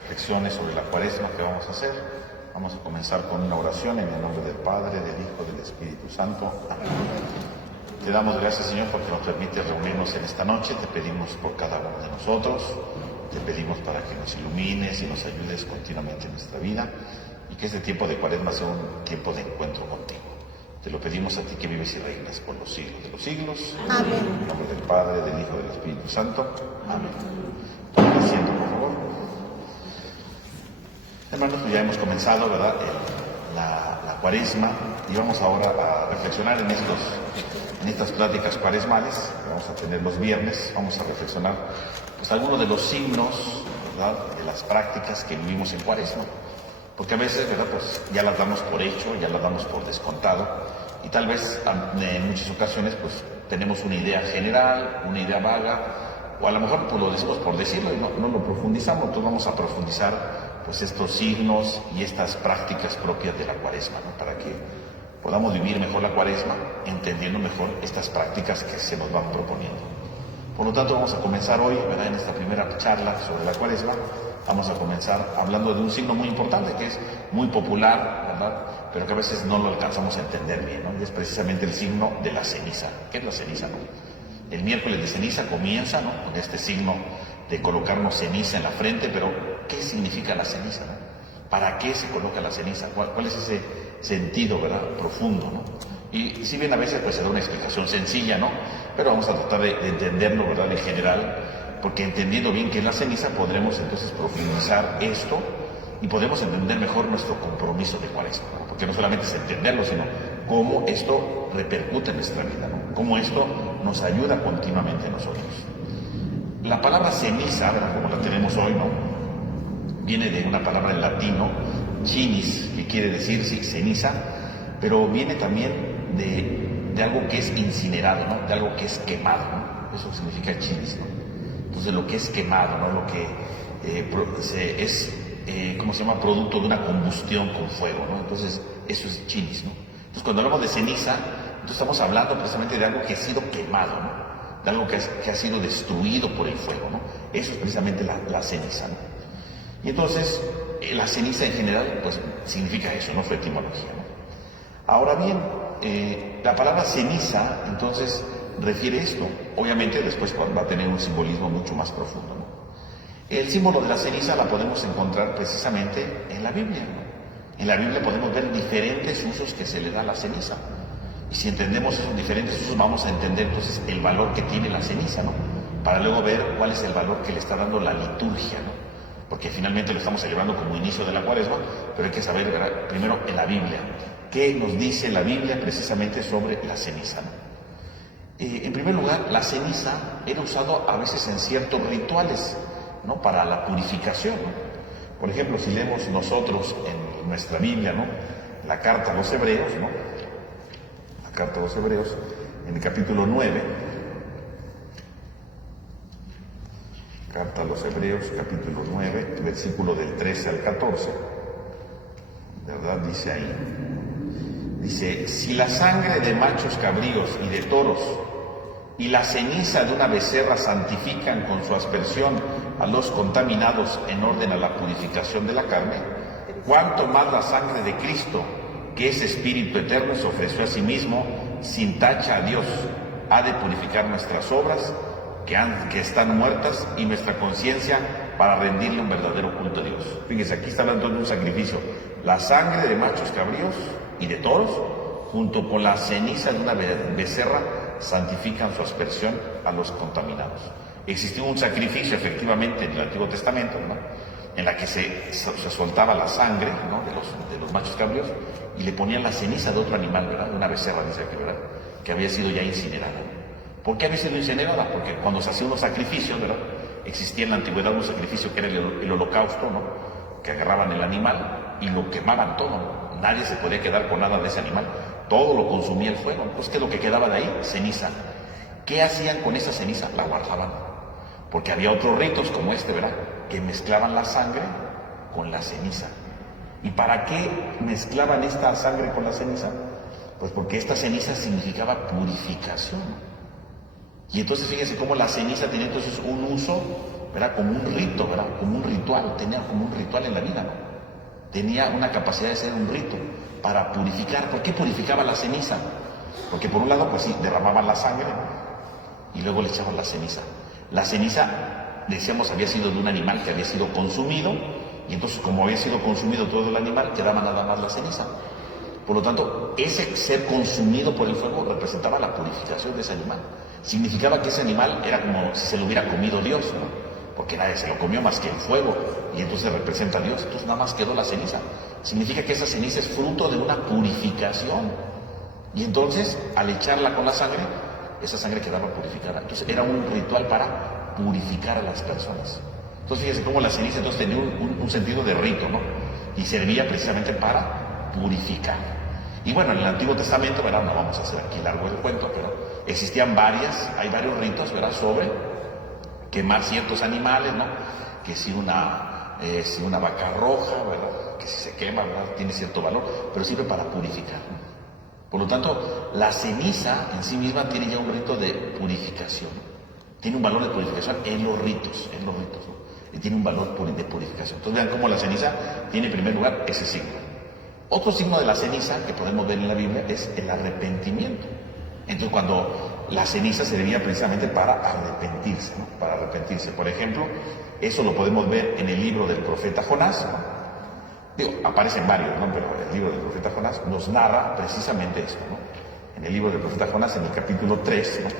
Reflexiones sobre la cuaresma que vamos a hacer. Vamos a comenzar con una oración en el nombre del Padre, del Hijo y del Espíritu Santo. Amén. Te damos gracias, Señor, porque nos permite reunirnos en esta noche. Te pedimos por cada uno de nosotros. Te pedimos para que nos ilumines y nos ayudes continuamente en nuestra vida y que este tiempo de cuaresma sea un tiempo de encuentro contigo. Te lo pedimos a ti que vives y reinas por los siglos de los siglos. Amén. En el nombre del Padre, del Hijo y del Espíritu Santo. Amén. Tomen asiento, por favor. Hermanos, pues ya hemos comenzado, ¿verdad?, la cuaresma, y vamos ahora a reflexionar en estas pláticas cuaresmales que vamos a tener los viernes. Vamos a reflexionar pues algunos de los signos, ¿verdad?, de las prácticas que vivimos en cuaresma, porque a veces, ¿verdad?, pues ya las damos por hecho, ya las damos por descontado, y tal vez en muchas ocasiones pues tenemos una idea general, una idea vaga, o a lo mejor pues lo decimos por decirlo y no lo profundizamos. Entonces vamos a profundizar pues estos signos y estas prácticas propias de la cuaresma, ¿no?, para que podamos vivir mejor la cuaresma, entendiendo mejor estas prácticas que se nos van proponiendo. Por lo tanto, vamos a comenzar hoy, ¿verdad?, en esta primera charla sobre la cuaresma. Vamos a comenzar hablando de un signo muy importante que es muy popular, ¿verdad?, pero que a veces no lo alcanzamos a entender bien, ¿no? Y es precisamente el signo de la ceniza. ¿Qué es la ceniza, no? El miércoles de ceniza comienza, ¿no?, con este signo de colocarnos ceniza en la frente, pero ¿qué significa la ceniza, no? ¿Para qué se coloca la ceniza? ¿Cuál es ese sentido, verdad, profundo, no? Y si bien a veces pues se da una explicación sencilla, ¿no?, pero vamos a tratar de entenderlo, ¿verdad?, en general, porque entendiendo bien qué es la ceniza podremos entonces profundizar esto y podemos entender mejor nuestro compromiso de cuaresma, ¿no? Porque no solamente es entenderlo, sino cómo esto repercute en nuestra vida, ¿no?, cómo esto nos ayuda continuamente a nosotros. La palabra ceniza, ¿verdad?, como la tenemos hoy, ¿no?, viene de una palabra en latino, cinis, que quiere decir, sí, ceniza, pero viene también de algo que es incinerado, ¿no?, de algo que es quemado, ¿no? Eso significa cinis, ¿no? Entonces lo que es quemado, ¿no?, lo que es, ¿cómo se llama?, producto de una combustión con fuego, ¿no? Entonces eso es cinis, ¿no? Entonces cuando hablamos de ceniza, entonces estamos hablando precisamente de algo que ha sido quemado, ¿no?, de algo que ha sido destruido por el fuego, ¿no? Eso es precisamente la ceniza, ¿no? Y entonces, la ceniza en general, pues, significa eso, ¿no?, su etimología, ¿no? Ahora bien, la palabra ceniza, entonces, refiere esto. Obviamente, después va a tener un simbolismo mucho más profundo, ¿no? El símbolo de la ceniza la podemos encontrar precisamente en la Biblia, ¿no? En la Biblia podemos ver diferentes usos que se le da a la ceniza. Y si entendemos esos diferentes usos, vamos a entender entonces el valor que tiene la ceniza, ¿no?, para luego ver cuál es el valor que le está dando la liturgia, ¿no? Porque finalmente lo estamos celebrando como inicio de la cuaresma, pero hay que saber, ¿verdad?, primero en la Biblia, qué nos dice la Biblia precisamente sobre la ceniza, ¿no? En primer lugar, la ceniza era usado a veces en ciertos rituales, ¿no?, para la purificación, ¿no? Por ejemplo, si leemos nosotros en nuestra Biblia, ¿no?, la carta a los Hebreos, ¿no?, la carta a los Hebreos, en el capítulo 9, carta a los Hebreos, capítulo 9, versículo del 13 al 14, ¿verdad?, dice ahí, dice: si la sangre de machos cabríos y de toros y la ceniza de una becerra santifican con su aspersión a los contaminados en orden a la purificación de la carne, cuánto más la sangre de Cristo, que es Espíritu eterno, se ofreció a sí mismo sin tacha a Dios, ha de purificar nuestras obras que están muertas y nuestra conciencia para rendirle un verdadero culto a Dios. Fíjense, aquí está hablando de un sacrificio. La sangre de machos cabríos y de toros, junto con la ceniza de una becerra, santifican su aspersión a los contaminados. Existió un sacrificio efectivamente en el Antiguo Testamento, ¿no?, en la que se soltaba la sangre, ¿no?, de los machos cabríos y le ponían la ceniza de otro animal, ¿verdad?, de una becerra, dice aquí, ¿verdad?, que había sido ya incinerada. ¿Por qué había sido incinerada? Porque cuando se hacían unos sacrificios, ¿verdad?, existía en la antigüedad un sacrificio que era el holocausto, ¿no?, que agarraban el animal y lo quemaban todo, ¿no? Nadie se podía quedar con nada de ese animal, todo lo consumía el fuego. Entonces, ¿qué es lo que quedaba de ahí? Ceniza. ¿Qué hacían con esa ceniza? La guardaban. Porque había otros ritos como este, ¿verdad?, que mezclaban la sangre con la ceniza. ¿Y para qué mezclaban esta sangre con la ceniza? Pues porque esta ceniza significaba purificación. Y entonces fíjense cómo la ceniza tenía entonces un uso ¿verdad? Como un rito, ¿verdad? Como un ritual, tenía como un ritual en la vida, ¿no? Tenía una capacidad de ser un rito para purificar. ¿Por qué purificaba la ceniza? Porque por un lado, pues sí, derramaban la sangre, ¿no? Y luego le echaban la ceniza. La ceniza, decíamos, había sido de un animal que había sido consumido, y entonces como había sido consumido todo el animal, quedaba nada más la ceniza. Por lo tanto, ese ser consumido por el fuego representaba la purificación de ese animal. Significaba que ese animal era como si se lo hubiera comido Dios, ¿no? Porque nadie se lo comió más que el fuego, y entonces representa a Dios. Entonces nada más quedó la ceniza. Significa que esa ceniza es fruto de una purificación. Y entonces, al echarla con la sangre, esa sangre quedaba purificada. Entonces era un ritual para purificar a las personas. Entonces fíjense cómo la ceniza entonces tenía un sentido de rito, ¿no? Y servía precisamente para purificar. Y bueno, en el Antiguo Testamento, ¿verdad? No vamos a hacer aquí largo el cuento, pero existían hay varios ritos, ¿verdad? Sobre quemar ciertos animales, ¿no? Que si una vaca roja, ¿verdad? Que si se quema, ¿verdad? Tiene cierto valor, pero sirve para purificar. Por lo tanto, la ceniza en sí misma tiene ya un rito de purificación. Tiene un valor de purificación en los ritos, ¿no? Y tiene un valor de purificación. Entonces vean cómo la ceniza tiene en primer lugar ese signo. Otro signo de la ceniza que podemos ver en la Biblia es el arrepentimiento. Entonces cuando la ceniza servía precisamente para arrepentirse, ¿no? Para arrepentirse. Por ejemplo, eso lo podemos ver en el libro del profeta Jonás, ¿no? Digo, aparecen varios, ¿no? Pero el libro del profeta Jonás nos narra precisamente esto, ¿no? En el libro del profeta Jonás, en el capítulo 3, ¿no?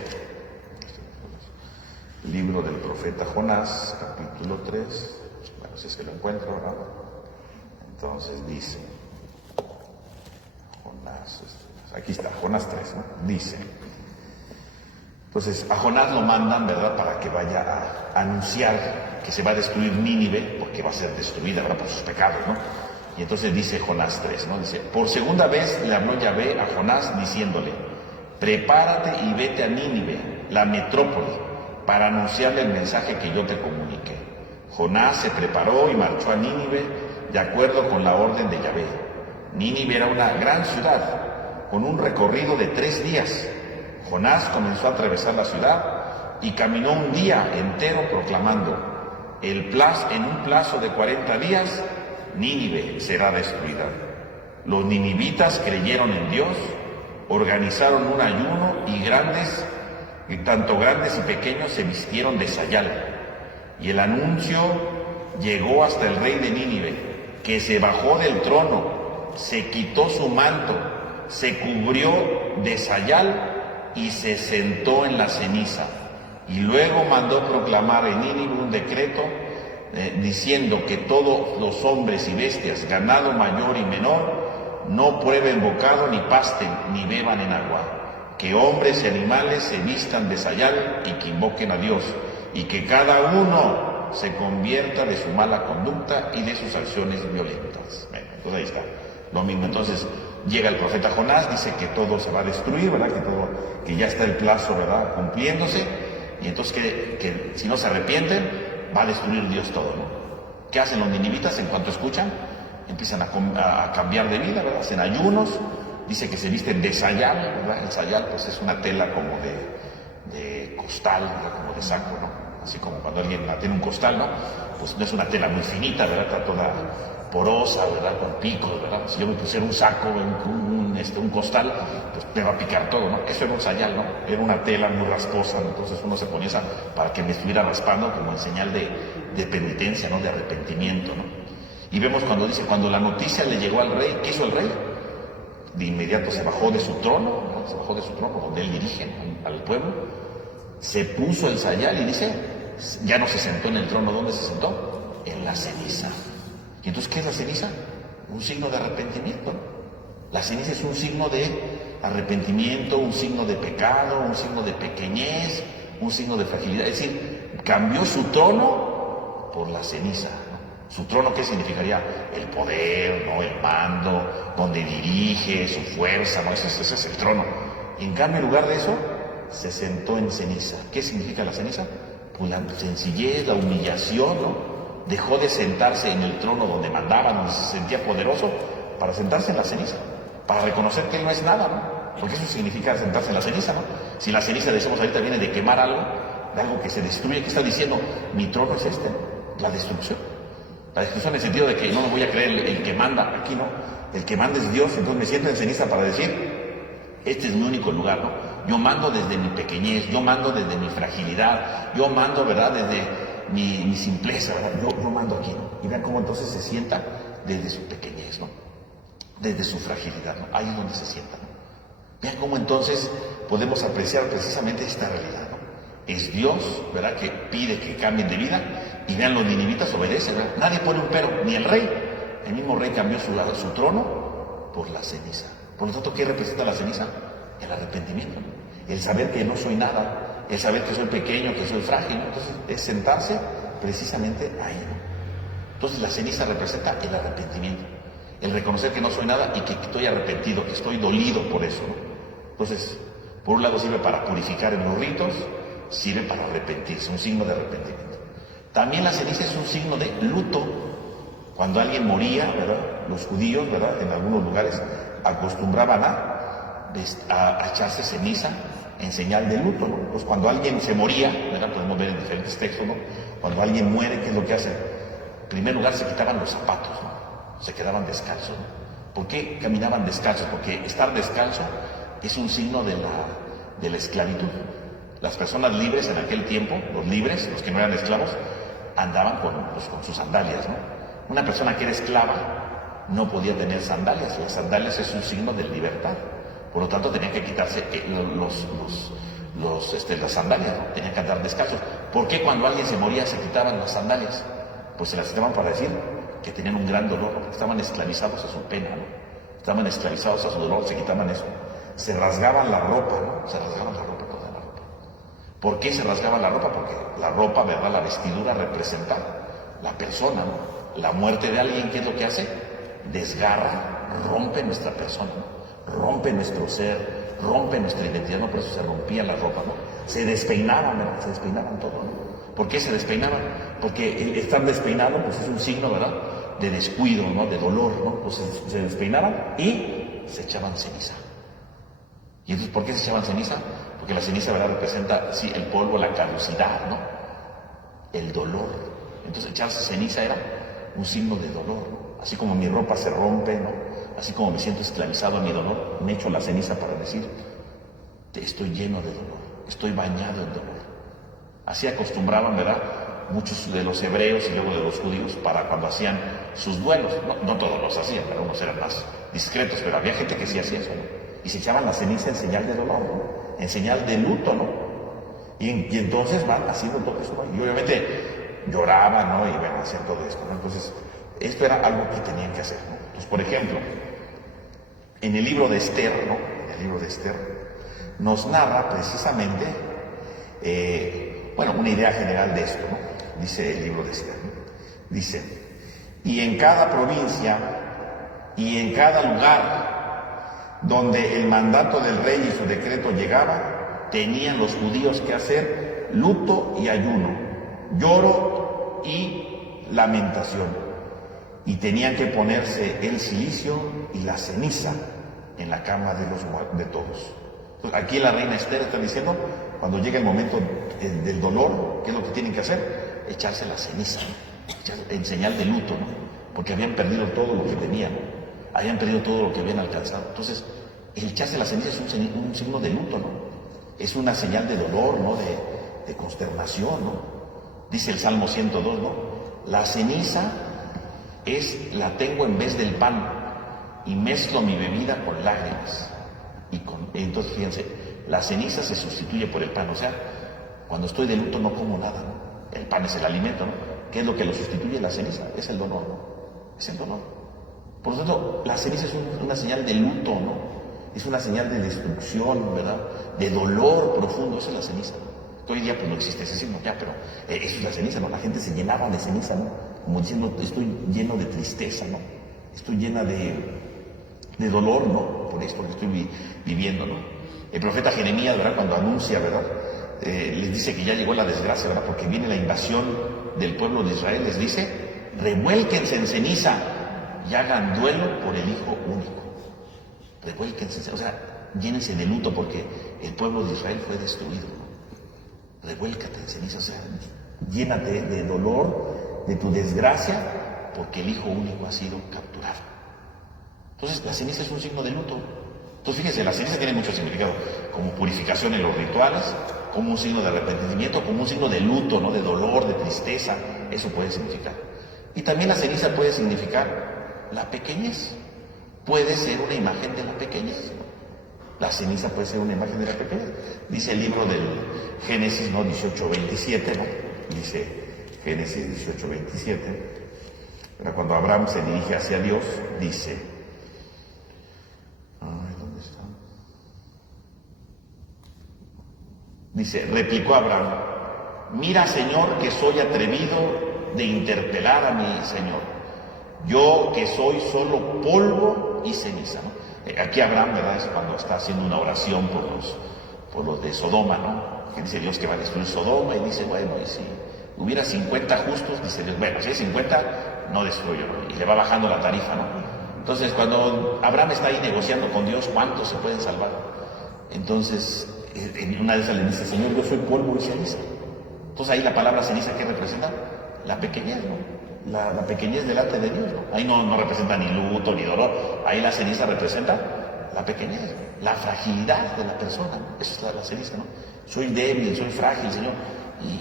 El libro del profeta Jonás, capítulo 3, bueno, si es que lo encuentro, ¿no? Entonces dice, Jonás, aquí está, Jonás 3, ¿no? Dice, entonces a Jonás lo mandan, ¿verdad?, para que vaya a anunciar que se va a destruir Nínive, porque va a ser destruida, ¿verdad?, por sus pecados, ¿no? Y entonces dice Jonás 3, ¿no? Dice, por segunda vez le habló Yahvé a Jonás diciéndole, prepárate y vete a Nínive, la metrópoli, para anunciarle el mensaje que yo te comuniqué. Jonás se preparó y marchó a Nínive de acuerdo con la orden de Yahvé. Nínive era una gran ciudad, con un recorrido de 3 días. Jonás comenzó a atravesar la ciudad y caminó un día entero proclamando, en un plazo de 40 días, Nínive será destruida. Los ninivitas creyeron en Dios, organizaron un ayuno y tanto grandes y pequeños se vistieron de sayal. Y el anuncio llegó hasta el rey de Nínive, que se bajó del trono, se quitó su manto, se cubrió de sayal y se sentó en la ceniza. Y luego mandó proclamar en Nínive un decreto diciendo que todos los hombres y bestias, ganado mayor y menor, no prueben bocado ni pasten ni beban en agua, que hombres y animales se vistan de sayal y que invoquen a Dios, y que cada uno se convierta de su mala conducta y de sus acciones violentas. Bueno, pues ahí está, lo mismo. Entonces llega el profeta Jonás, dice que todo se va a destruir, ¿verdad? Que ya está el plazo, ¿verdad?, cumpliéndose, y entonces que si no se arrepienten, va a destruir Dios todo, ¿no? ¿Qué hacen los ninivitas en cuanto escuchan? Empiezan a cambiar de vida, ¿verdad? Hacen ayunos, dice que se visten de sayal, ¿verdad? El sayal pues es una tela como de costal, ¿verdad?, como de saco, ¿no? Así como cuando alguien tiene un costal, ¿no? Pues no es una tela muy finita, ¿verdad? Está toda porosa, ¿verdad?, con picos, ¿verdad? Si yo me pusiera un saco, un costal, pues me va a picar todo, ¿no? Eso era un sayal, ¿no? Era una tela muy rasposa, ¿no? Entonces uno se ponía esa para que me estuviera raspando como en señal de penitencia, ¿no?, de arrepentimiento, ¿no? Y vemos cuando dice, cuando la noticia le llegó al rey, ¿qué hizo el rey? De inmediato se bajó de su trono, ¿no? Se bajó de su trono, donde él dirige, ¿no?, al pueblo, se puso el sayal y dice, ya no se sentó en el trono. ¿Dónde se sentó? En la ceniza. ¿Y entonces qué es la ceniza? Un signo de arrepentimiento, ¿no? La ceniza es un signo de arrepentimiento, un signo de pecado, un signo de pequeñez, un signo de fragilidad. Es decir, cambió su trono por la ceniza, ¿no? Su trono, ¿qué significaría? El poder, ¿no?, el mando, donde dirige, su fuerza, ¿no? Ese es el trono. Y en cambio, en lugar de eso, se sentó en ceniza. ¿Qué significa la ceniza? Pues la sencillez, la humillación, ¿no? Dejó de sentarse en el trono donde mandaba, donde se sentía poderoso, para sentarse en la ceniza, para reconocer que él no es nada, ¿no? Porque eso significa sentarse en la ceniza, ¿no? Si la ceniza, decimos ahorita, viene de quemar algo, de algo que se destruye, que está diciendo, mi trono es este, la destrucción. La destrucción en el sentido de que no me voy a creer el que manda, aquí no, el que manda es Dios, entonces me siento en ceniza para decir, este es mi único lugar, ¿no? Yo mando desde mi pequeñez, yo mando desde mi fragilidad, yo mando, ¿verdad?, desde mi simpleza, ¿verdad? Yo mando aquí, ¿no? Y vean cómo entonces se sienta desde su pequeñez, ¿no? Desde su fragilidad, ¿no? Ahí es donde se sienta, ¿no? Vean cómo entonces podemos apreciar precisamente esta realidad, ¿no? Es Dios, ¿verdad?, que pide que cambien de vida, y vean, los ninivitas obedecen, ¿verdad? Nadie pone un pero, ni el rey. El mismo rey cambió su trono por la ceniza. Por lo tanto, ¿qué representa la ceniza? El arrepentimiento, ¿no? El saber que no soy nada, el saber que soy pequeño, que soy frágil, ¿no? Entonces es sentarse precisamente ahí, ¿no? Entonces la ceniza representa el arrepentimiento, el reconocer que no soy nada y que estoy arrepentido, que estoy dolido por eso, ¿no? Entonces, por un lado sirve para purificar en los ritos, sirve para arrepentirse, un signo de arrepentimiento. También la ceniza es un signo de luto. Cuando alguien moría, ¿verdad?, los judíos, ¿verdad?, en algunos lugares acostumbraban a echarse ceniza en señal de luto, ¿no? Pues cuando alguien se moría, ¿verdad?, podemos ver en diferentes textos, ¿no? Cuando alguien muere, ¿qué es lo que hacen? En primer lugar se quitaban los zapatos, ¿no? Se quedaban descalzos, ¿no? ¿Por qué caminaban descalzos? Porque estar descalzo es un signo de la esclavitud. Las personas libres en aquel tiempo, los libres, los que no eran esclavos, andaban con sus sandalias, ¿no? Una persona que era esclava no podía tener sandalias. Las sandalias es un signo de libertad. Por lo tanto, tenían que quitarse las sandalias, ¿no? Tenían que andar descalzos. ¿Por qué cuando alguien se moría se quitaban las sandalias? Pues se las quitaban para decir que tenían un gran dolor, porque estaban esclavizados a su pena, ¿no? Estaban esclavizados a su dolor, se quitaban eso. Se rasgaban la ropa, ¿no? Se rasgaban la ropa, toda la ropa. ¿Por qué se rasgaban la ropa? Porque la ropa, ¿verdad?, la vestidura representa la persona, ¿no? La muerte de alguien, ¿qué es lo que hace? Desgarra, rompe nuestra persona, ¿no? Rompe nuestro ser, rompe nuestra identidad, ¿no? Por eso se rompía la ropa, ¿no? Se despeinaban, ¿verdad? Se despeinaban todo, ¿no? ¿Por qué se despeinaban? Porque el estar despeinado, pues es un signo, ¿verdad?, de descuido, ¿no?, de dolor, ¿no? Pues se despeinaban y se echaban ceniza. ¿Y entonces por qué se echaban ceniza? Porque la ceniza, ¿verdad?, representa, sí, el polvo, la caducidad, ¿no? El dolor. Entonces echarse ceniza era un signo de dolor, ¿no? Así como mi ropa se rompe, ¿no? Así como me siento esclavizado a mi dolor, me echo la ceniza para decir, estoy lleno de dolor, estoy bañado en dolor. Así acostumbraban, ¿verdad?, muchos de los hebreos y luego de los judíos para cuando hacían sus duelos. No todos los hacían, pero unos eran más discretos, pero había gente que sí hacía eso, ¿no? Y se echaban la ceniza en señal de dolor, ¿no?, en señal de luto, ¿no? Y entonces van haciendo todo eso, ¿no? Y obviamente lloraban, ¿no? Y bueno, hacían todo esto, ¿no? Entonces, esto era algo que tenían que hacer, ¿no? Entonces, por ejemplo, en el libro de Esther, ¿no? En el libro de Esther nos narra precisamente, una idea general de esto, ¿no? Dice el libro de Esther, ¿no? Dice, y en cada provincia y en cada lugar donde el mandato del rey y su decreto llegaba, tenían los judíos que hacer luto y ayuno, lloro y lamentación, y tenían que ponerse el cilicio y la ceniza en la cama de todos. Entonces, aquí la reina Esther está diciendo, cuando llega el momento del dolor, ¿qué es lo que tienen que hacer? Echarse la ceniza, ¿no? En señal de luto, ¿no? Porque habían perdido todo lo que tenían, ¿no? Habían perdido todo lo que habían alcanzado. Entonces, el echarse la ceniza es un signo de luto, ¿no? Es una señal de dolor, ¿no? De consternación, ¿no? Dice el Salmo 102, ¿no? La ceniza la tengo en vez del pan y mezclo mi bebida con lágrimas. Entonces, fíjense, la ceniza se sustituye por el pan. O sea, cuando estoy de luto no como nada, ¿no? El pan es el alimento, ¿no? ¿Qué es lo que lo sustituye? La ceniza. Es el dolor, ¿no? Es el dolor. Por lo tanto, la ceniza es una señal de luto, ¿no? Es una señal de destrucción, ¿verdad? De dolor profundo. Esa es la ceniza. Hoy día pues no existe ese signo ya, pero eso es la ceniza, ¿no? La gente se llenaba de ceniza, ¿no? Como diciendo, estoy lleno de tristeza, ¿no? Estoy llena de dolor, ¿no? Por esto que estoy viviendo, ¿no? El profeta Jeremías, ¿verdad?, cuando anuncia, ¿verdad?, les dice que ya llegó la desgracia, ¿verdad?, porque viene la invasión del pueblo de Israel, les dice, revuélquense en ceniza y hagan duelo por el hijo único. Revuélquense, o sea, llénense de luto porque el pueblo de Israel fue destruido, ¿no? revuélcate en ceniza, o sea, llénate de dolor, de tu desgracia, porque el hijo único ha sido capturado. Entonces, la ceniza es un signo de luto. Entonces, fíjense, la ceniza tiene mucho significado, como purificación en los rituales, como un signo de arrepentimiento, como un signo de luto, ¿no? De dolor, de tristeza, eso puede significar. Y también la ceniza puede significar la pequeñez, puede ser una imagen de la pequeñez. La ceniza puede ser una imagen de la pequeñez. Dice el libro del Génesis, ¿no? 18:27, ¿no? Dice Génesis 18:27. Pero cuando Abraham se dirige hacia Dios, dice, ¿dónde está? Dice, replicó Abraham, mira, Señor, que soy atrevido de interpelar a mi Señor, yo que soy solo polvo y ceniza, ¿no? Aquí Abraham, ¿verdad?, es cuando está haciendo una oración por los de Sodoma, ¿no? Que dice Dios que va a destruir Sodoma, y dice, bueno, y si hubiera 50 justos, dice Dios, bueno, si hay 50, no destruyo, ¿no? Y le va bajando la tarifa, ¿no? Entonces, cuando Abraham está ahí negociando con Dios, ¿cuántos se pueden salvar? Entonces, en una de esas le dice, Señor, yo soy polvo y ceniza. Entonces ahí la palabra ceniza, ¿qué representa? La pequeñez, ¿no? La pequeñez delante de Dios, ¿no? Ahí no representa ni luto ni dolor. Ahí la ceniza representa la pequeñez, la fragilidad de la persona, ¿no? Eso es la ceniza, ¿no? Soy débil, soy frágil, Señor.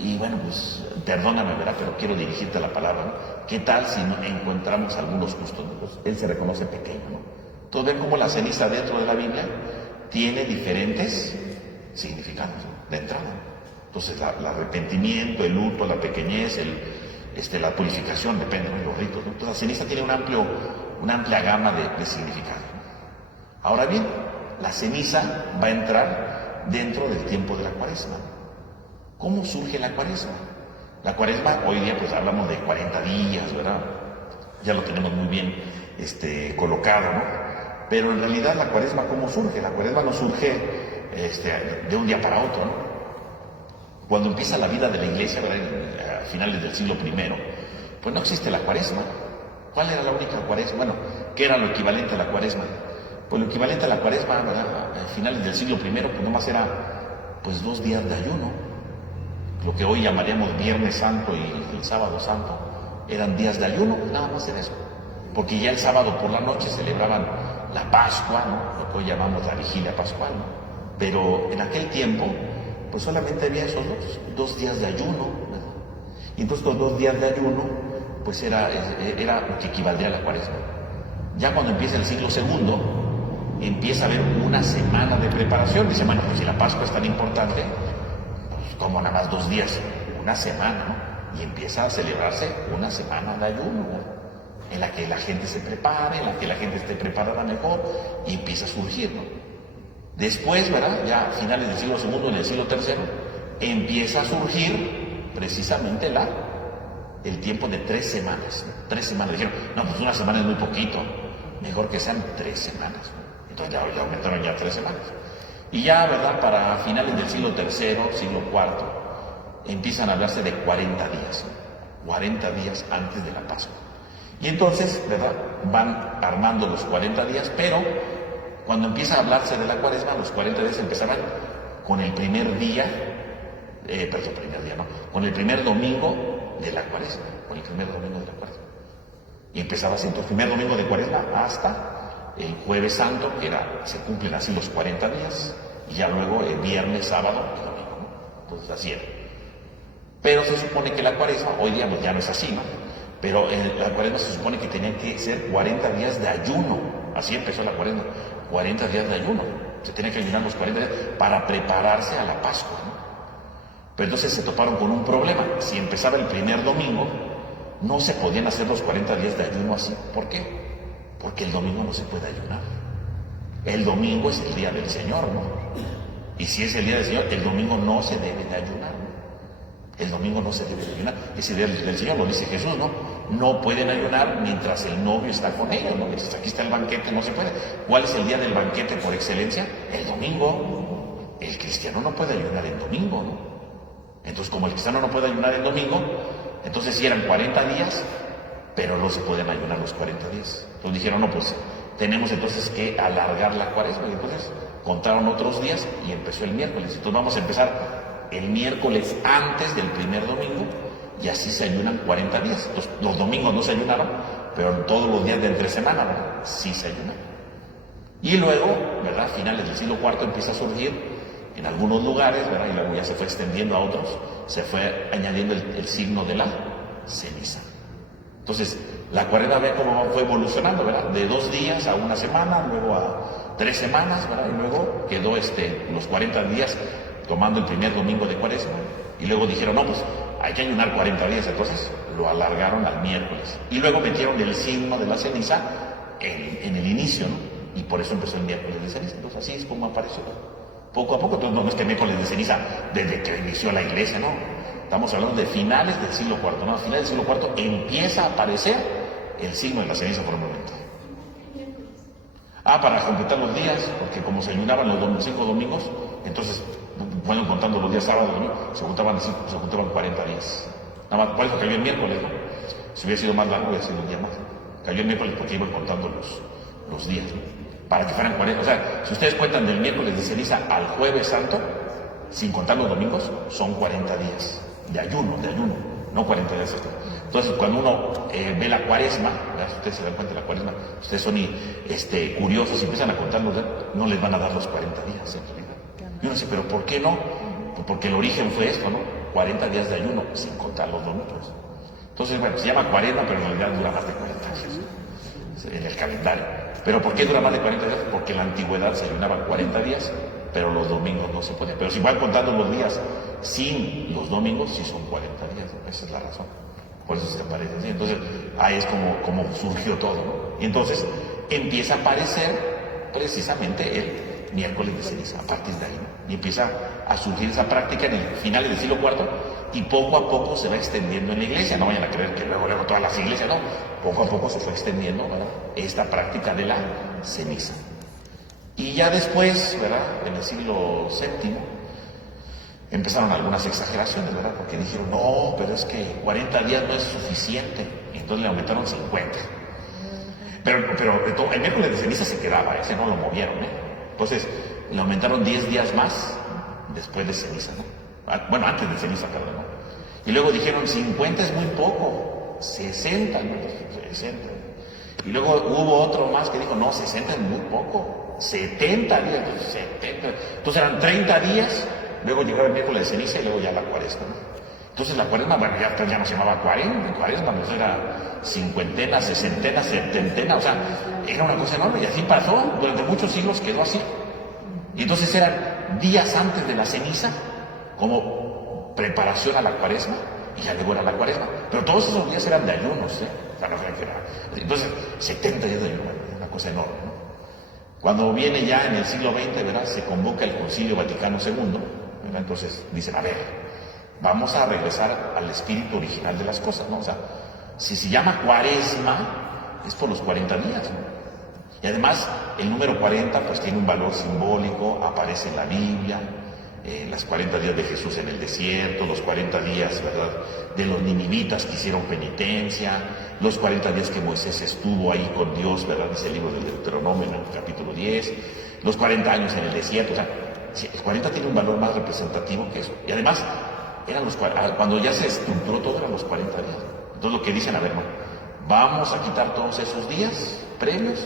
Y bueno, pues perdóname, ¿verdad? Pero quiero dirigirte a la palabra, ¿no? ¿Qué tal si no encontramos algunos justos, ¿no? Pues él se reconoce pequeño, ¿no? Entonces ven cómo la ceniza dentro de la Biblia tiene diferentes significados, ¿no? De entrada. Entonces el arrepentimiento, el luto, la pequeñez, la purificación, depende de los ritos, ¿no? Entonces la ceniza tiene una amplia gama de significados, ¿no? Ahora bien, la ceniza va a entrar dentro del tiempo de la Cuaresma. ¿Cómo surge la Cuaresma? La Cuaresma, hoy día pues hablamos de 40 días, ¿verdad? Ya lo tenemos muy bien colocado, ¿no? Pero en realidad la Cuaresma, ¿cómo surge? La Cuaresma no surge de un día para otro, ¿no? Cuando empieza la vida de la iglesia, ¿verdad?, a finales del siglo I, pues no existe la Cuaresma. ¿Cuál era la única Cuaresma? Bueno, ¿qué era lo equivalente a la Cuaresma? Pues lo equivalente a la Cuaresma, ¿verdad?, a finales del siglo I, pues nomás era pues 2 días de ayuno. Lo que hoy llamaríamos Viernes Santo y el Sábado Santo eran días de ayuno, nada más en eso. Porque ya el sábado por la noche celebraban la Pascua, ¿no?, lo que hoy llamamos la Vigilia Pascual, ¿no? Pero en aquel tiempo, pues solamente había esos 2 días de ayuno, ¿verdad? Y entonces los 2 días de ayuno, pues era lo que equivaldría a la Cuaresma. Ya cuando empieza el siglo II, empieza a haber una semana de preparación. Dice, bueno, pues si la Pascua es tan importante, pues como nada más 2 días, una semana, ¿no? Y empieza a celebrarse una semana de ayuno, ¿verdad?, en la que la gente se prepare, en la que la gente esté preparada mejor, y empieza a surgir, ¿no? Después, ¿verdad?, ya a finales del siglo II, en el siglo III, empieza a surgir precisamente el tiempo de 3 semanas. 3 semanas. Dijeron, no, pues una semana es muy poquito, mejor que sean 3 semanas. Entonces ya aumentaron ya 3 semanas. Y ya, ¿verdad?, para finales del siglo III, siglo IV, empiezan a hablarse de 40 días. 40 días antes de la Pascua. Y entonces, ¿verdad?, van armando los 40 días, pero cuando empieza a hablarse de la Cuaresma, los 40 días empezaban con el primer día, con el primer domingo de la Cuaresma, Y empezaba así, entonces, el primer domingo de Cuaresma hasta el Jueves Santo, que se cumplen así los 40 días, y ya luego el viernes, sábado y domingo, ¿no? Entonces así era. Pero se supone que la Cuaresma, hoy día pues ya no es así, ¿no? Pero en la Cuaresma se supone que tenían que ser 40 días de ayuno. Así empezó la Cuaresma, 40 días de ayuno. Se tenía que ayunar los 40 días para prepararse a la Pascua, ¿no? Pero entonces se toparon con un problema. Si empezaba el primer domingo, no se podían hacer los 40 días de ayuno así. ¿Por qué? Porque el domingo no se puede ayunar. El domingo es el día del Señor, ¿no? Y si es el día del Señor, el domingo no se debe de ayunar, ¿no? El domingo no se debe de ayunar. Es el día del Señor, lo dice Jesús, ¿no? No pueden ayunar mientras el novio está con ellos, ¿no? Mientras aquí está el banquete, no se puede. ¿Cuál es el día del banquete por excelencia? El domingo. El cristiano no puede ayunar el domingo, ¿no? Entonces, como el cristiano no puede ayunar el domingo, entonces sí eran 40 días, pero no se pueden ayunar los 40 días. Entonces dijeron, no, pues tenemos entonces que alargar la Cuaresma. Y entonces contaron otros días y empezó el miércoles. Entonces vamos a empezar el miércoles antes del primer domingo, y así se ayunan 40 días. Los domingos no se ayunaron, pero todos los días de entre semana, ¿verdad?, sí se ayunan. Y luego, ¿verdad?, a finales del siglo IV empieza a surgir en algunos lugares, ¿verdad?, y luego ya se fue extendiendo a otros, se fue añadiendo el signo de la ceniza. Entonces, la cuaresma, ve cómo fue evolucionando, ¿verdad?, de 2 días a 1 semana, luego a 3 semanas, ¿verdad?, y luego quedó los 40 días tomando el primer domingo de cuaresma, y luego dijeron, no, pues hay que ayunar 40 días, entonces lo alargaron al miércoles, y luego metieron el signo de la ceniza en el inicio, ¿no?, y por eso empezó el miércoles de ceniza. Entonces así es como apareció, poco a poco. Entonces no es que miércoles de ceniza desde que inició la iglesia, no, estamos hablando de finales del siglo IV, ¿no? A finales del siglo IV empieza a aparecer el signo de la ceniza formalmente. Para completar los días, porque como se ayunaban los 5 domingos, entonces, bueno, contando los días sábado y domingo, se juntaban 40 días. Nada más, por eso cayó el miércoles, ¿no? Si hubiera sido más largo, hubiera sido un día más. Cayó el miércoles porque iban contando los días, ¿no?, para que fueran 40. O sea, si ustedes cuentan del miércoles de ceniza al jueves santo, sin contar los domingos, son 40 días de ayuno, no 40 días. Entonces, cuando uno ve la cuaresma, ¿verdad?, si ustedes se dan cuenta de la cuaresma, ustedes son curiosos y empiezan a contarlos, no les van a dar los 40 días, en realidad. Y uno dice, ¿pero por qué no? Pues porque el origen fue esto, ¿no? 40 días de ayuno, sin contar los domingos. Entonces, bueno, se llama cuaresma, pero en realidad dura más de 40 días en el calendario. ¿Pero por qué dura más de 40 días? Porque en la antigüedad se ayunaba 40 días, pero los domingos no se podía. Pero si van contando los días sin los domingos, sí son 40 días. Esa es la razón. Por eso se aparece así. Entonces, ahí es como surgió todo, ¿no? Y entonces empieza a aparecer precisamente el miércoles de ceniza, a partir de ahí, ¿no? Y empieza a surgir esa práctica en el finales del siglo IV, y poco a poco se va extendiendo en la iglesia. No vayan a creer que luego todas las iglesias, no. Poco a poco se fue extendiendo, ¿verdad?, esta práctica de la ceniza. Y ya después, ¿verdad?, en el siglo VII, empezaron algunas exageraciones, ¿verdad?, porque dijeron, no, pero es que 40 días no es suficiente, y entonces le aumentaron 50. Pero el miércoles de ceniza se quedaba, ese no lo movieron, ¿eh? Entonces le aumentaron 10 días más después de ceniza, ¿no? Bueno, antes de ceniza, perdón, ¿no? Y luego dijeron, 50 es muy poco, 60, ¿no? 60. Y luego hubo otro más que dijo, no, 60 es muy poco, 70 días, 70. Entonces eran 30 días, luego llegaba el miércoles de ceniza y luego ya la cuaresma, ¿no? Entonces la cuaresma, bueno, ya no se llamaba cuaresma, no era cincuentena, sesentena, septentena, o sea, era una cosa enorme, y así pasó, durante muchos siglos quedó así. Y entonces eran días antes de la ceniza, como preparación a la cuaresma, y ya luego era la cuaresma. Pero todos esos días eran de ayunos, ¿eh? O sea, no crean que era. Entonces, 70 días de ayuno, una cosa enorme, ¿no? Cuando viene ya en el siglo XX, ¿verdad?, se convoca el Concilio Vaticano II, ¿verdad? Entonces dicen, a ver, vamos a regresar al espíritu original de las cosas, ¿no? O sea, si se llama cuaresma, es por los 40 días, ¿no? Y además, el número 40, pues tiene un valor simbólico, aparece en la Biblia, las 40 días de Jesús en el desierto, los 40 días, ¿verdad?, de los ninivitas que hicieron penitencia, los 40 días que Moisés estuvo ahí con Dios, ¿verdad?, dice el libro del Deuteronomio en el capítulo 10, los 40 años en el desierto, o sea, el 40 tiene un valor más representativo que eso. Y además, eran cuando ya se estructuró todo, eran los 40 días. Entonces lo que dicen, a ver, hermano, vamos a quitar todos esos días previos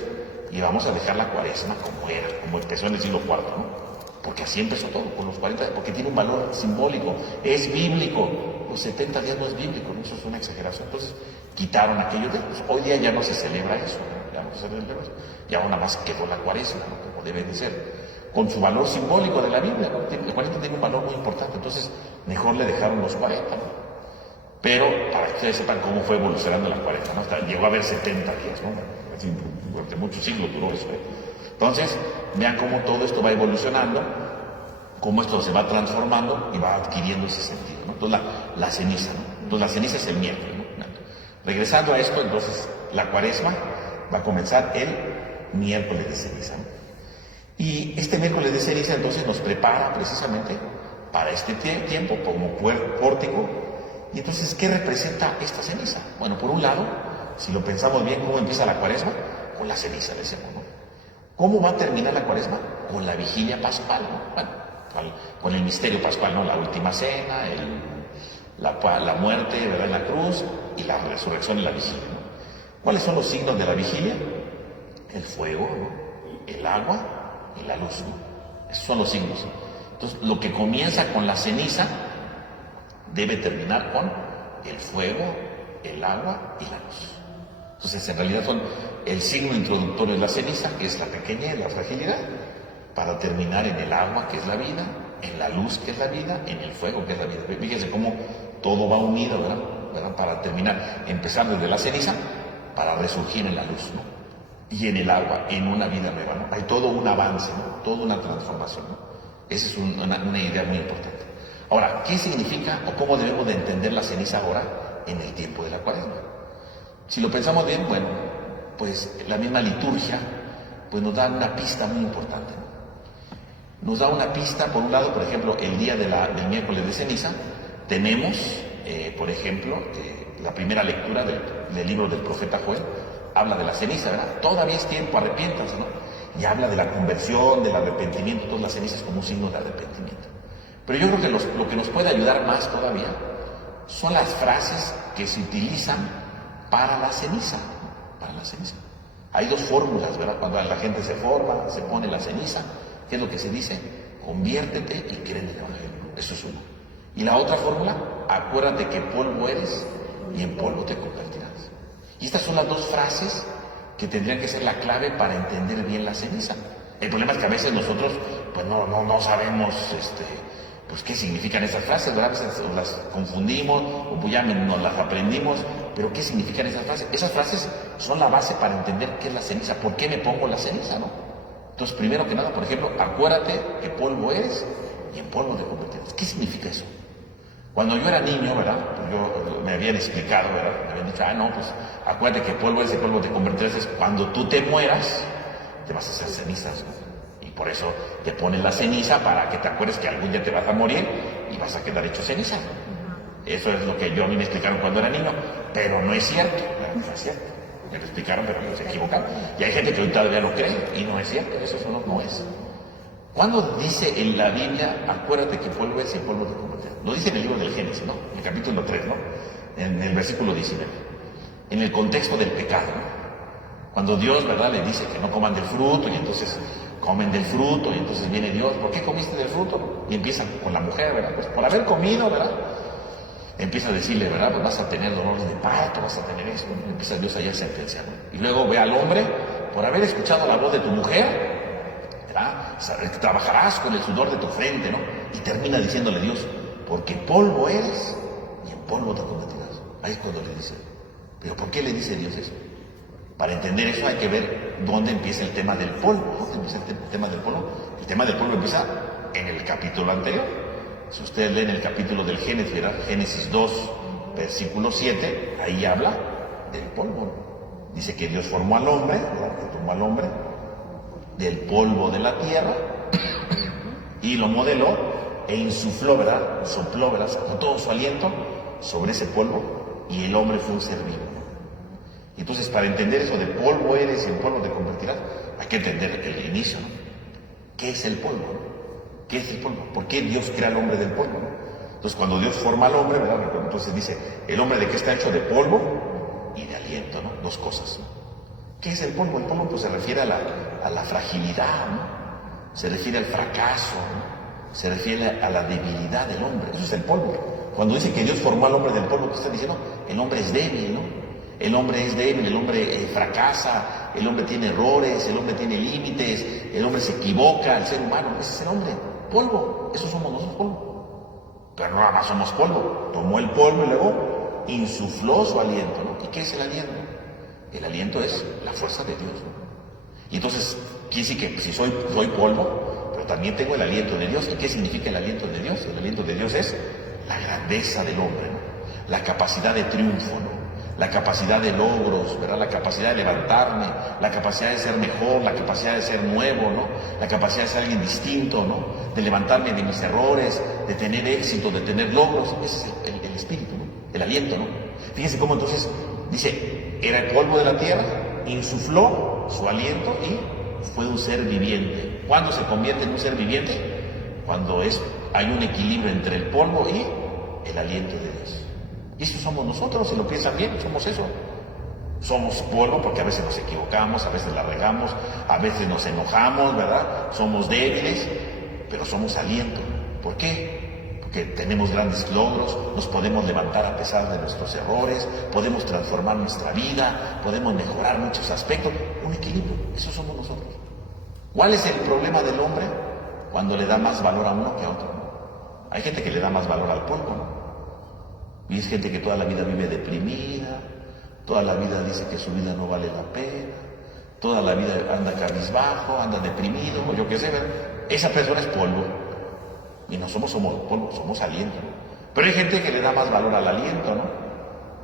y vamos a dejar la cuaresma como era, como empezó en el siglo IV, ¿no? Porque así empezó todo, con los 40 días, porque tiene un valor simbólico, es bíblico. Los 70 días no es bíblico, ¿no? Eso es una exageración. Entonces quitaron aquellos días. Pues, hoy día ya no se celebra eso, ¿no? Ya no se celebra eso. Ya nada más quedó la cuaresma, ¿no?, como debe de ser, con su valor simbólico de la Biblia, ¿no? El 40 tiene un valor muy importante, entonces mejor le dejaron los 40, ¿no? Pero para que ustedes sepan cómo fue evolucionando la cuaresma, ¿no? Hasta llegó a haber 70 días, ¿no? Así, durante muchos siglos duró eso, ¿eh? Entonces, vean cómo todo esto va evolucionando, cómo esto se va transformando y va adquiriendo ese sentido, ¿no? Entonces, la ceniza, ¿no? Entonces, la ceniza es el miércoles, ¿no? Regresando a esto, entonces, la cuaresma va a comenzar el miércoles de ceniza, ¿no? Y este miércoles de ceniza, entonces, nos prepara precisamente para este tiempo como pórtico. Y entonces, ¿qué representa esta ceniza? Bueno, por un lado, si lo pensamos bien, ¿cómo empieza la cuaresma? Con la ceniza, decimos, ¿no? ¿Cómo va a terminar la cuaresma? Con la vigilia pascual, ¿no? Bueno, pascual, con el misterio pascual, ¿no? La última cena, la muerte, ¿verdad?, en la cruz, y la resurrección en la vigilia, ¿no? ¿Cuáles son los signos de la vigilia? El fuego, ¿no?, el agua y la luz, ¿no? Esos son los signos. Entonces, lo que comienza con la ceniza debe terminar con el fuego, el agua y la luz. Entonces, en realidad el signo introductorio de la ceniza, que es la pequeñez, la fragilidad, para terminar en el agua, que es la vida, en la luz, que es la vida, en el fuego, que es la vida. Fíjense cómo todo va unido, ¿verdad? Para terminar, empezar desde la ceniza, para resurgir en la luz, ¿no? Y en el agua, en una vida nueva, ¿no? Hay todo un avance, ¿no? Toda una transformación, ¿no? Esa es una idea muy importante. Ahora, ¿qué significa o cómo debemos de entender la ceniza ahora en el tiempo de la Cuaresma? Si lo pensamos bien, bueno, pues la misma liturgia pues nos da una pista muy importante, ¿no? Nos da una pista, por un lado, por ejemplo, el día del miércoles de ceniza, tenemos, por ejemplo, la primera lectura del libro del profeta Joel, habla de la ceniza, ¿verdad? Todavía es tiempo, arrepiéntanse, ¿no? Y habla de la conversión, del arrepentimiento, todas las cenizas como un signo de arrepentimiento. Pero yo creo que lo que nos puede ayudar más todavía son las frases que se utilizan para la ceniza, para la ceniza. Hay dos fórmulas, ¿verdad? Cuando la gente se forma, se pone la ceniza, ¿qué es lo que se dice? Conviértete y cree en el Evangelio. Eso es uno. Y la otra fórmula, acuérdate que polvo eres y en polvo te convertirás. Y estas son las dos frases que tendrían que ser la clave para entender bien la ceniza. El problema es que a veces nosotros pues no sabemos pues qué significan esas frases, ¿verdad? A veces las confundimos o pues ya nos las aprendimos, pero ¿qué significan esas frases? Esas frases son la base para entender qué es la ceniza, por qué me pongo la ceniza, ¿no? Entonces, primero que nada, por ejemplo, acuérdate que polvo eres y en polvo te convertirás. ¿Qué significa eso? Cuando yo era niño, ¿verdad? Pues me habían explicado, ¿verdad? Me habían dicho, no, pues acuérdate que polvo eres y polvo te convertirás. Es cuando tú te mueras, te vas a hacer cenizas, ¿no? Y por eso te ponen la ceniza para que te acuerdes que algún día te vas a morir y vas a quedar hecho ceniza, ¿no? Eso es lo que a mí me explicaron cuando era niño, pero no es cierto, ¿verdad? No es cierto. Me lo explicaron, pero se equivocaron. Y hay gente que hoy todavía lo cree y no es cierto, eso no es. ¿Cuándo dice en la Biblia, acuérdate que polvo es y polvo te convertirás? Lo dice en el libro del Génesis, ¿no? En el capítulo 3, ¿no? En el versículo 19. En el contexto del pecado, ¿no? Cuando Dios, ¿verdad?, le dice que no coman del fruto y entonces comen del fruto y entonces viene Dios, ¿por qué comiste del fruto? Y empiezan con la mujer, ¿verdad? Pues por haber comido, ¿verdad? Empieza a decirle, ¿verdad? Pues vas a tener dolores de parto, vas a tener eso. Empieza Dios allá a sentenciar. Y luego ve al hombre, por haber escuchado la voz de tu mujer, ¿verdad? Trabajarás con el sudor de tu frente, ¿no? Y termina diciéndole Dios, porque polvo eres y en polvo te convertirás. Ahí es cuando le dice. ¿Pero por qué le dice Dios eso? Para entender eso hay que ver dónde empieza el tema del polvo. ¿Dónde empieza el tema del polvo? El tema del polvo empieza en el capítulo anterior. Si ustedes leen el capítulo del Génesis, ¿verdad? Génesis 2, versículo 7, ahí habla del polvo. Dice que Dios formó al hombre, ¿verdad? Que tomó al hombre del polvo de la tierra y lo modeló e insufló, ¿verdad? Sopló, ¿verdad? Sacó todo su aliento sobre ese polvo y el hombre fue un ser vivo. Entonces, para entender eso de polvo eres y en polvo te convertirás, hay que entender el inicio, ¿no? ¿Qué es el polvo? ¿Qué es el polvo? ¿Por qué Dios crea al hombre del polvo? Entonces, cuando Dios forma al hombre, ¿verdad? Entonces dice, ¿el hombre de qué está hecho? De polvo y de aliento, ¿no? Dos cosas, ¿no? ¿Qué es el polvo? El polvo pues se refiere a la fragilidad, ¿no? Se refiere al fracaso, ¿no? Se refiere a la debilidad del hombre. Eso es el polvo. Cuando dice que Dios formó al hombre del polvo, ¿qué está diciendo? El hombre es débil, ¿no? El hombre es débil, el hombre fracasa, el hombre tiene errores, el hombre tiene límites, el hombre se equivoca, el ser humano, ese es el hombre, polvo, eso somos nosotros, polvo. Pero no nada más somos polvo, tomó el polvo y luego insufló su aliento, ¿no? ¿Y qué es el aliento? El aliento es la fuerza de Dios, ¿no? Y entonces, quiere decir que si soy polvo, pero también tengo el aliento de Dios. ¿Y qué significa el aliento de Dios? El aliento de Dios es la grandeza del hombre, ¿no? La capacidad de triunfo, ¿no? La capacidad de logros, ¿verdad? La capacidad de levantarme, la capacidad de ser mejor, la capacidad de ser nuevo, ¿no? La capacidad de ser alguien distinto, ¿no? De levantarme de mis errores, de tener éxito, de tener logros. Ese es el espíritu, ¿no? El aliento, ¿no? Fíjense cómo entonces dice, era el polvo de la tierra, insufló su aliento y fue un ser viviente. ¿Cuándo se convierte en un ser viviente? cuando hay un equilibrio entre el polvo y el aliento de Dios. Y eso somos nosotros, si lo piensan bien, somos eso. Somos polvo porque a veces nos equivocamos, a veces la regamos, a veces nos enojamos, ¿verdad? Somos débiles, pero somos aliento. ¿Por qué? Porque tenemos grandes logros, nos podemos levantar a pesar de nuestros errores, podemos transformar nuestra vida, podemos mejorar muchos aspectos. Un equilibrio, eso somos nosotros. ¿Cuál es el problema del hombre? Cuando le da más valor a uno que a otro, ¿no? Hay gente que le da más valor al polvo, ¿no? Y es gente que toda la vida vive deprimida, toda la vida dice que su vida no vale la pena, toda la vida anda cabizbajo, anda deprimido, o yo qué sé, ¿verdad? Esa persona es polvo. Y no somos polvo, somos aliento, ¿no? Pero hay gente que le da más valor al aliento, ¿no?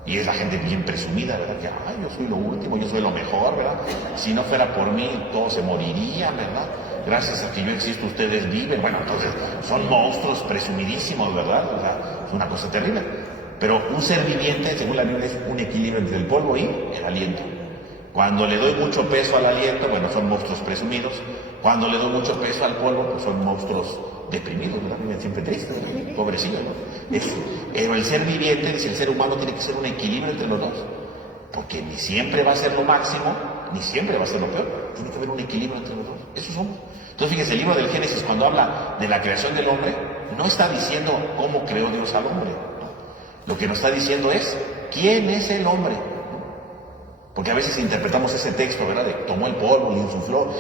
Y es la gente bien presumida, ¿verdad? Que, ay, yo soy lo último, yo soy lo mejor, ¿verdad? Si no fuera por mí, todos se morirían, ¿verdad? Gracias a que yo existo, ustedes viven. Bueno, entonces, son monstruos presumidísimos, ¿verdad? O sea, es una cosa terrible. Pero un ser viviente, según la Biblia, es un equilibrio entre el polvo y el aliento. Cuando le doy mucho peso al aliento, bueno, son monstruos presumidos. Cuando le doy mucho peso al polvo, pues son monstruos deprimidos, ¿verdad? Viven siempre tristes, pobrecillos, ¿no? Pero el ser viviente, dice, el ser humano tiene que ser un equilibrio entre los dos. Porque ni siempre va a ser lo máximo, ni siempre va a ser lo peor. Tiene que haber un equilibrio entre los dos. Eso somos. Entonces, fíjense, el libro del Génesis, cuando habla de la creación del hombre, no está diciendo cómo creó Dios al hombre. Lo que nos está diciendo es, ¿quién es el hombre? Porque a veces interpretamos ese texto, ¿verdad? De tomó el polvo, le insufló,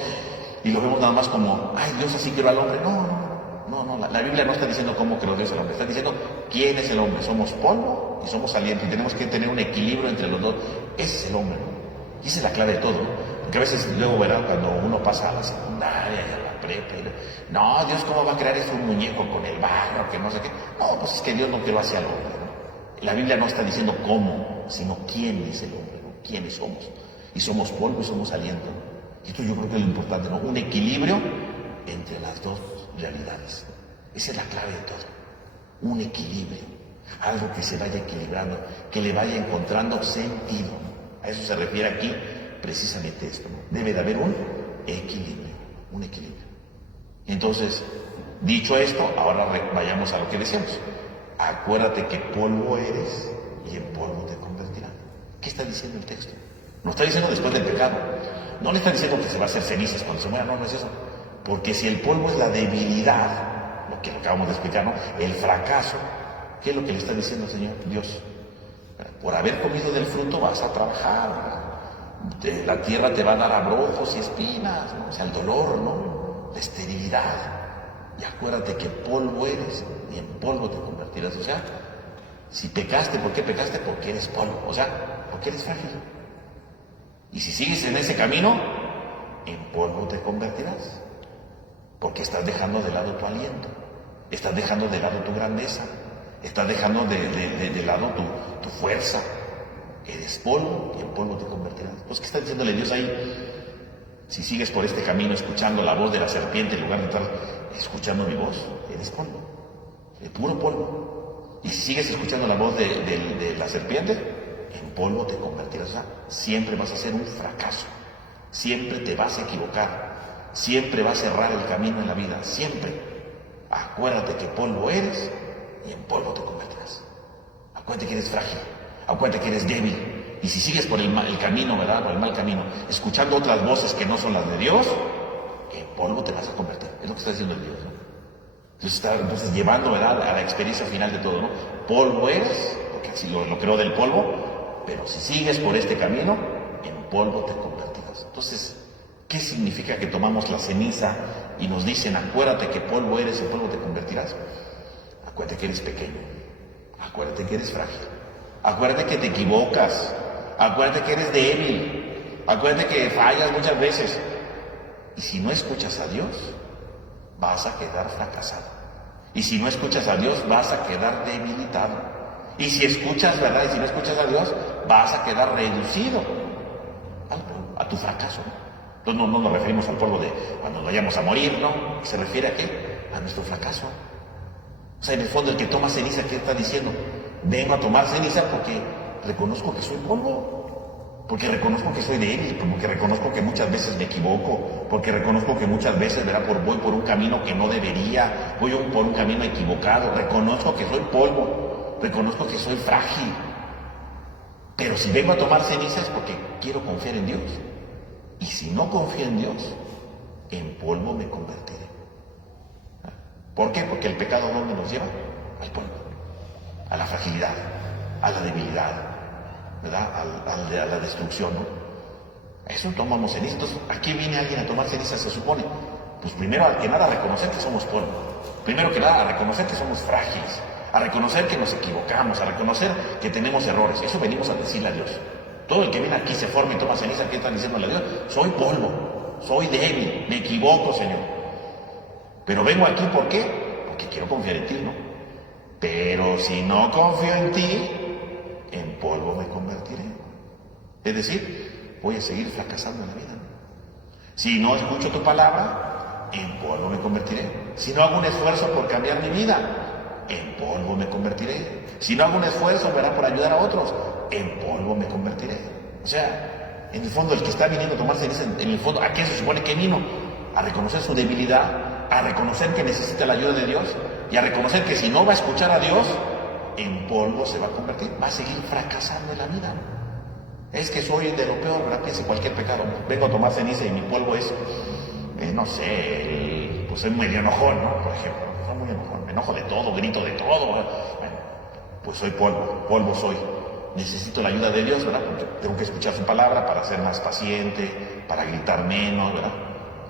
y lo vemos nada más como, ay, Dios así creó al hombre. No, la Biblia no está diciendo cómo creó Dios al hombre, está diciendo quién es el hombre. Somos polvo y somos aliento, y tenemos que tener un equilibrio entre los dos. Ese es el hombre, ¿no? Y esa es la clave de todo, ¿no? Porque a veces luego, ¿verdad? Cuando uno pasa a la secundaria y a la prepa, no, Dios, ¿cómo va a crear eso un muñeco con el barro, que no sé qué? No, pues es que Dios no creó así al hombre, ¿no? La Biblia no está diciendo cómo, sino quién es el hombre, ¿no? Quiénes somos. Y somos polvo y somos aliento, ¿no? Y esto yo creo que es lo importante, ¿no? Un equilibrio entre las dos realidades. Esa es la clave de todo. Un equilibrio. Algo que se vaya equilibrando, que le vaya encontrando sentido, ¿no? A eso se refiere aquí precisamente esto, ¿no? Debe de haber un equilibrio, un equilibrio. Entonces, dicho esto, ahora vayamos a lo que decíamos. Acuérdate que polvo eres y en polvo te convertirás. ¿Qué está diciendo el texto? No está diciendo después del pecado. No le está diciendo que se va a hacer cenizas cuando se muera, no es eso. Porque si el polvo es la debilidad, lo que acabamos de explicar, ¿no? El fracaso, ¿qué es lo que le está diciendo el Señor? Dios, por haber comido del fruto vas a trabajar, la tierra te va a dar abrojos y espinas, ¿no? O sea, el dolor, ¿no? La esterilidad. Y acuérdate que polvo eres y en polvo te convertirás. O sea, si pecaste, ¿por qué pecaste? Porque eres polvo, o sea, porque eres frágil. Y si sigues en ese camino, en polvo te convertirás. Porque estás dejando de lado tu aliento, estás dejando de lado tu grandeza, estás dejando de lado tu fuerza. Eres polvo y en polvo te convertirás. Pues, ¿qué está diciéndole Dios ahí? Si sigues por este camino escuchando la voz de la serpiente en lugar de estar escuchando mi voz, eres polvo, de puro polvo. Y si sigues escuchando la voz de la serpiente, en polvo te convertirás. O sea, siempre vas a ser un fracaso, siempre te vas a equivocar, siempre vas a cerrar el camino en la vida, siempre. Acuérdate que polvo eres y en polvo te convertirás. Acuérdate que eres frágil, acuérdate que eres débil. Y si sigues por el camino, ¿verdad? Por el mal camino, escuchando otras voces que no son las de Dios, en polvo te vas a convertir. Es lo que está diciendo el Dios, ¿no? Entonces está llevando, ¿verdad?, a la experiencia final de todo, ¿no? Polvo eres, porque así lo creó del polvo, pero si sigues por este camino, en polvo te convertirás. Entonces, ¿qué significa que tomamos la ceniza y nos dicen, acuérdate que polvo eres y en polvo te convertirás? Acuérdate que eres pequeño, acuérdate que eres frágil, acuérdate que te equivocas, acuérdate que eres débil, acuérdate que fallas muchas veces. Y si no escuchas a Dios, vas a quedar fracasado. Y si no escuchas a Dios, vas a quedar debilitado. Y si escuchas, ¿verdad? Y si no escuchas a Dios, vas a quedar reducido a tu fracaso, ¿no? Entonces no nos referimos al polvo de cuando nos vayamos a morir, ¿no? Se refiere a qué? A nuestro fracaso. O sea, en el fondo el que toma ceniza, ¿qué está diciendo? Vengo a tomar ceniza porque reconozco que soy polvo. porque reconozco que soy débil, porque reconozco que muchas veces me equivoco, porque reconozco que muchas veces, ¿verdad? Voy por un camino que no debería, por un camino equivocado, reconozco que soy polvo, reconozco que soy frágil. Pero si vengo a tomar ceniza es porque quiero confiar en Dios. Y si no confío en Dios, en polvo me convertiré. ¿Por qué? Porque el pecado ¿dónde nos lleva? Al polvo, a la fragilidad, a la debilidad, ¿verdad? A la destrucción, ¿no? Eso tomamos ceniza. Entonces, ¿a qué viene alguien a tomar ceniza, se supone? Pues primero que nada a reconocer que somos polvo. Primero que nada a reconocer que somos frágiles, a reconocer que nos equivocamos, a reconocer que tenemos errores. Eso venimos a decirle a Dios. Todo el que viene aquí se forma y toma ceniza, ¿qué están diciéndole a Dios? Soy polvo, soy débil, me equivoco, Señor. Pero vengo aquí, ¿por qué? Porque quiero confiar en ti, ¿no? Pero si no confío en ti, en polvo me convertiré. Es decir, voy a seguir fracasando en la vida, ¿no? Si no escucho tu palabra, en polvo me convertiré. Si no hago un esfuerzo por cambiar mi vida, en polvo me convertiré. Si no hago un esfuerzo, ¿verdad?, por ayudar a otros, en polvo me convertiré. O sea, en el fondo, el que está viniendo a tomar ceniza, en el fondo, ¿a qué se supone que vino? A reconocer su debilidad, a reconocer que necesita la ayuda de Dios y a reconocer que si no va a escuchar a Dios, en polvo se va a convertir, va a seguir fracasando en la vida. Es que soy de lo peor, ¿verdad? Piense cualquier pecado. Vengo a tomar ceniza y mi polvo es, no sé, pues soy medio enojón, ¿no? Por ejemplo, soy muy enojón, me enojo de todo, grito de todo. Bueno, pues soy polvo soy. Necesito la ayuda de Dios, ¿verdad? Porque tengo que escuchar su palabra para ser más paciente, para gritar menos, ¿verdad?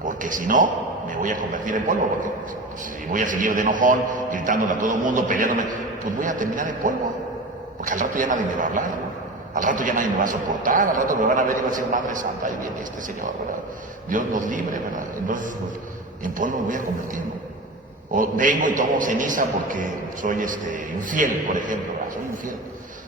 Porque si no, me voy a convertir en polvo, porque pues, si voy a seguir de enojón, gritándole a todo el mundo, peleándome, pues voy a terminar en polvo, porque al rato ya nadie me va a hablar, ¿no? Al rato ya nadie me va a soportar, al rato me van a ver y van a decir, Madre Santa, ahí viene este Señor, ¿verdad? Dios nos libre, ¿verdad? Entonces, pues, en polvo me voy a convertir, ¿no? O vengo y tomo ceniza porque soy infiel, por ejemplo, ¿verdad? Soy infiel,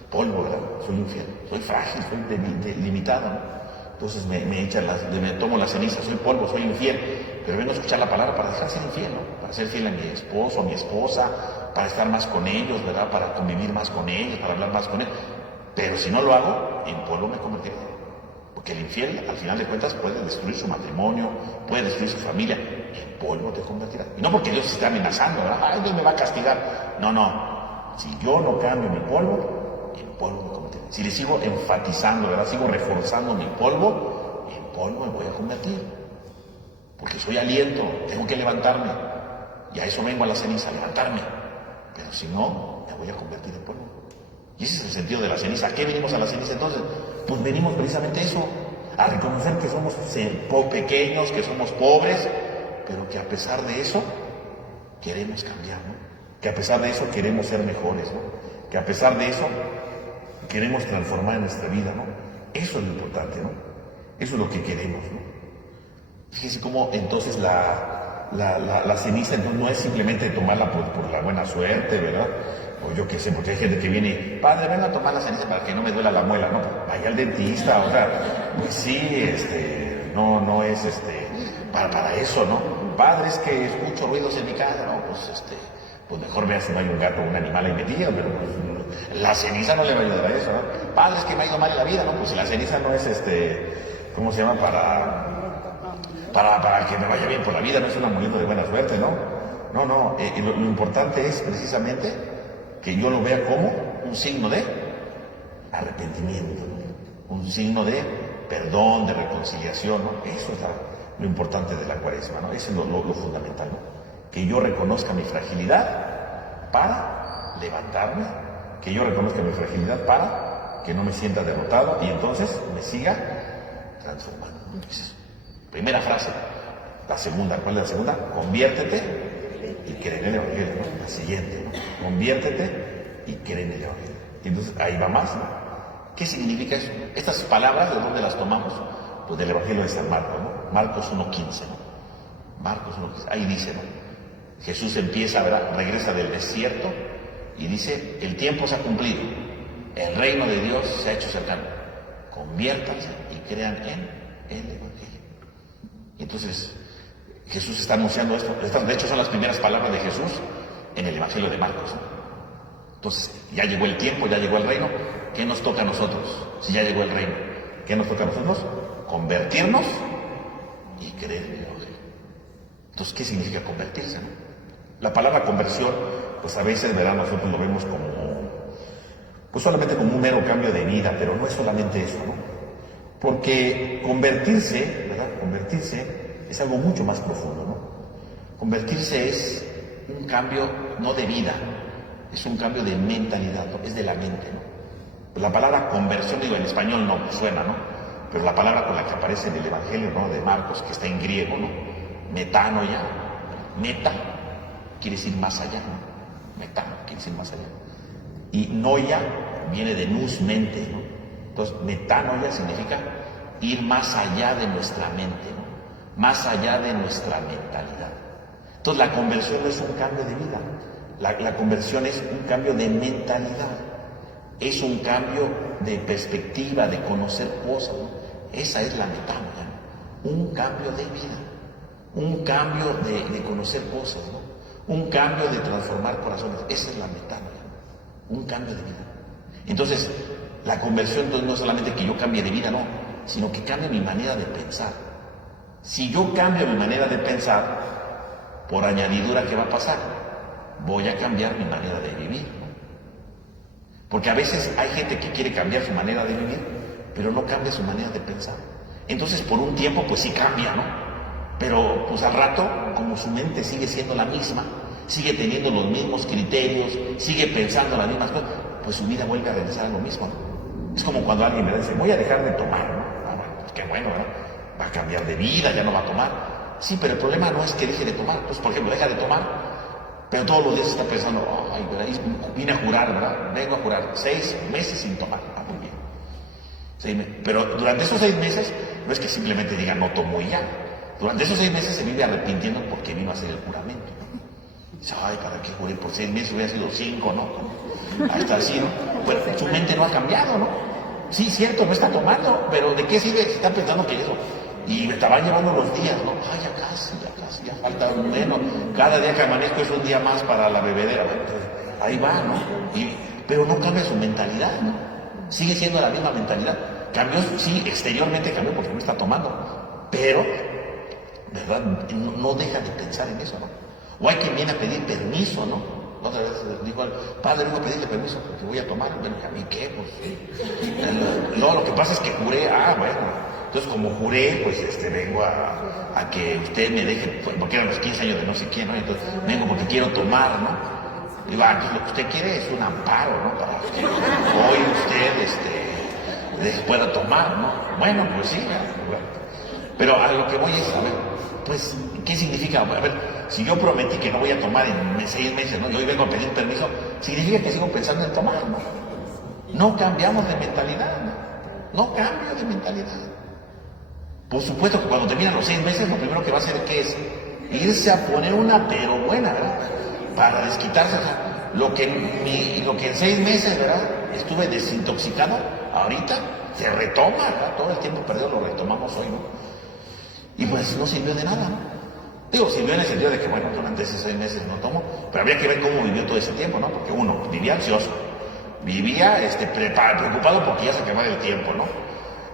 polvo, ¿verdad? Soy infiel, soy frágil, soy limitado, ¿no? Entonces me tomo la ceniza, soy polvo, soy infiel, pero vengo a escuchar la palabra para dejar de ser infiel, ¿no? Para ser fiel a mi esposo, a mi esposa, para estar más con ellos, ¿verdad? Para convivir más con ellos, para hablar más con ellos. Pero si no lo hago, en polvo me convertiré. Porque el infiel, al final de cuentas, puede destruir su matrimonio, puede destruir su familia. En polvo te convertirás. Y no porque Dios esté amenazando, ¿verdad? Ay, Dios me va a castigar. No. Si yo no cambio mi polvo, en polvo me convertiré. Si le sigo enfatizando, ¿verdad? Sigo reforzando mi polvo, en polvo me voy a convertir. Porque soy aliento, tengo que levantarme. Y a eso vengo a la ceniza, a levantarme. Pero si no, me voy a convertir en polvo. Y ese es el sentido de la ceniza. ¿A qué venimos a la ceniza entonces? Pues venimos precisamente a eso, a reconocer que somos pequeños, que somos pobres, pero que a pesar de eso queremos cambiar, ¿no? Que a pesar de eso queremos ser mejores, ¿no? Que a pesar de eso queremos transformar nuestra vida, ¿no? Eso es lo importante, ¿no? Eso es lo que queremos, ¿no? Fíjense cómo entonces la ceniza entonces no es simplemente tomarla por la buena suerte, ¿verdad? O yo qué sé, porque hay gente que viene, padre, ven a tomar la ceniza para que no me duela la muela, ¿no? Vaya al dentista, o sea, pues sí, no es para eso, ¿no? Padre, es que escucho ruidos en mi casa, ¿no? Pues mejor vea si no hay un gato o un animal ahí metido, pero pues, la ceniza no le va a ayudar a eso, ¿no? Padre, es que me ha ido mal en la vida, ¿no? Pues la ceniza no es ¿cómo se llama? Para que me vaya bien por la vida, no es un amuleto de buena suerte, ¿no? No, lo importante es precisamente que yo lo vea como un signo de arrepentimiento, ¿no? Un signo de perdón, de reconciliación, ¿no? Eso es lo importante de la Cuaresma, ¿no? Eso es lo fundamental, ¿no? Que yo reconozca mi fragilidad para levantarme, que yo reconozca mi fragilidad para que no me sienta derrotado y entonces me siga transformando. Entonces, primera frase. La segunda, ¿cuál es la segunda? Conviértete y cree en el Evangelio, ¿no? La siguiente, ¿no? Conviértete y cree en el Evangelio. Y entonces ahí va más, ¿no? ¿Qué significa eso? Estas palabras, ¿de dónde las tomamos? Pues del Evangelio de San Marcos, ¿no? Marcos 1.15, ¿no? Marcos 1.15, ahí dice, ¿no? Jesús empieza, ¿verdad? Regresa del desierto y dice, el tiempo se ha cumplido, el reino de Dios se ha hecho cercano, conviértanse y crean en el Evangelio. Y entonces Jesús está anunciando esto. Estas, de hecho, son las primeras palabras de Jesús en el Evangelio de Marcos, ¿no? Entonces, ya llegó el tiempo, ya llegó el reino. ¿Qué nos toca a nosotros si ya llegó el reino? ¿Qué nos toca a nosotros? Convertirnos y creer en el Evangelio. Entonces, ¿qué significa convertirse, no? La palabra conversión, pues a veces, ¿verdad? Nosotros lo vemos como, pues solamente como un mero cambio de vida, pero no es solamente eso, ¿no? Porque convertirse, ¿verdad? Convertirse es algo mucho más profundo, ¿no? Convertirse es un cambio no de vida, es un cambio de mentalidad, ¿no? Es de la mente, ¿no? La palabra conversión, digo, en español no suena, ¿no? Pero la palabra con la que aparece en el Evangelio, ¿no? De Marcos, que está en griego, ¿no? Metanoia, meta, quiere decir más allá, ¿no? Metano, quiere decir más allá. Y noia viene de nous, mente, ¿no? Entonces, metanoia significa ir más allá de nuestra mente, ¿no? Más allá de nuestra mentalidad. Entonces, la conversión no es un cambio de vida, la conversión es un cambio de mentalidad, es un cambio de perspectiva, de conocer cosas, ¿no? Esa es la metanoia, ¿no? Un cambio de vida, un cambio de conocer cosas, ¿no? Un cambio de transformar corazones. Esa es la metanoia, ¿no? Un cambio de vida. Entonces, la conversión entonces, no es solamente que yo cambie de vida, no, sino que cambie mi manera de pensar. Si yo cambio mi manera de pensar, por añadidura, ¿qué va a pasar? Voy a cambiar mi manera de vivir, ¿no? Porque a veces hay gente que quiere cambiar su manera de vivir, pero no cambia su manera de pensar. Entonces, por un tiempo, pues sí cambia, ¿no? Pero pues al rato, como su mente sigue siendo la misma, sigue teniendo los mismos criterios, sigue pensando las mismas cosas, pues su vida vuelve a regresar a lo mismo, ¿no? Es como cuando alguien me dice, voy a dejar de tomar, ¿no? Ah, bueno, pues qué bueno, ¿no? Va a cambiar de vida, ya no va a tomar. Sí, pero el problema no es que deje de tomar. Entonces, por ejemplo, deja de tomar, pero todos los días está pensando, ay, vine a jurar, ¿verdad? Vengo a jurar 6 meses sin tomar. Ah, muy bien. Pero durante esos 6 meses, no es que simplemente diga no tomo y ya. Durante esos 6 meses se vive arrepintiendo porque vino a hacer el juramento. Dice, ay, ¿para qué juré por 6 meses? Hubiera sido 5, ¿no? Hasta así, ¿no? Bueno, su mente no ha cambiado, ¿no? Sí, cierto, no está tomando, pero ¿de qué sirve si está pensando que eso? Y me estaban llevando los días, ¿no? Ay, ya falta menos. Cada día que amanezco es un día más para la bebedera. Bueno, pues, ahí va, ¿no? Pero no cambia su mentalidad, ¿no? Sigue siendo la misma mentalidad. Cambió, sí, exteriormente cambió porque no está tomando, pero ¿verdad? No deja de pensar en eso, ¿no? O hay quien viene a pedir permiso, ¿no? Otra vez dijo al padre, vengo a pedirle permiso porque voy a tomar. Bueno, ¿a mí qué? Pues sí. No, lo que pasa es que juré, bueno. Entonces, como juré, pues vengo a que usted me deje, porque eran los 15 años de no sé quién, ¿no? Entonces, vengo porque quiero tomar, ¿no? Digo, entonces lo que usted quiere es un amparo, ¿no? Para que hoy usted pueda tomar, ¿no? Bueno, pues sí, bueno. Pero a lo que voy es, a ver, pues, ¿qué significa? A ver, si yo prometí que no voy a tomar en 6 meses, ¿no? Y hoy vengo a pedir permiso, significa que sigo pensando en tomar, ¿no? No cambiamos de mentalidad, ¿no? No cambio de mentalidad. Por supuesto que cuando terminan los 6 meses, lo primero que va a hacer, ¿qué es? Irse a poner una pero buena, ¿verdad? Para desquitarse. O sea, lo que en 6 meses, ¿verdad? Estuve desintoxicado, ahorita se retoma, ¿verdad? Todo el tiempo perdido lo retomamos hoy, ¿no? Y pues no sirvió de nada, ¿no? Digo, sirvió en el sentido de que, bueno, durante esos 6 meses no tomo, pero habría que ver cómo vivió todo ese tiempo, ¿no? Porque uno vivía ansioso, vivía preocupado porque ya se acababa el tiempo, ¿no?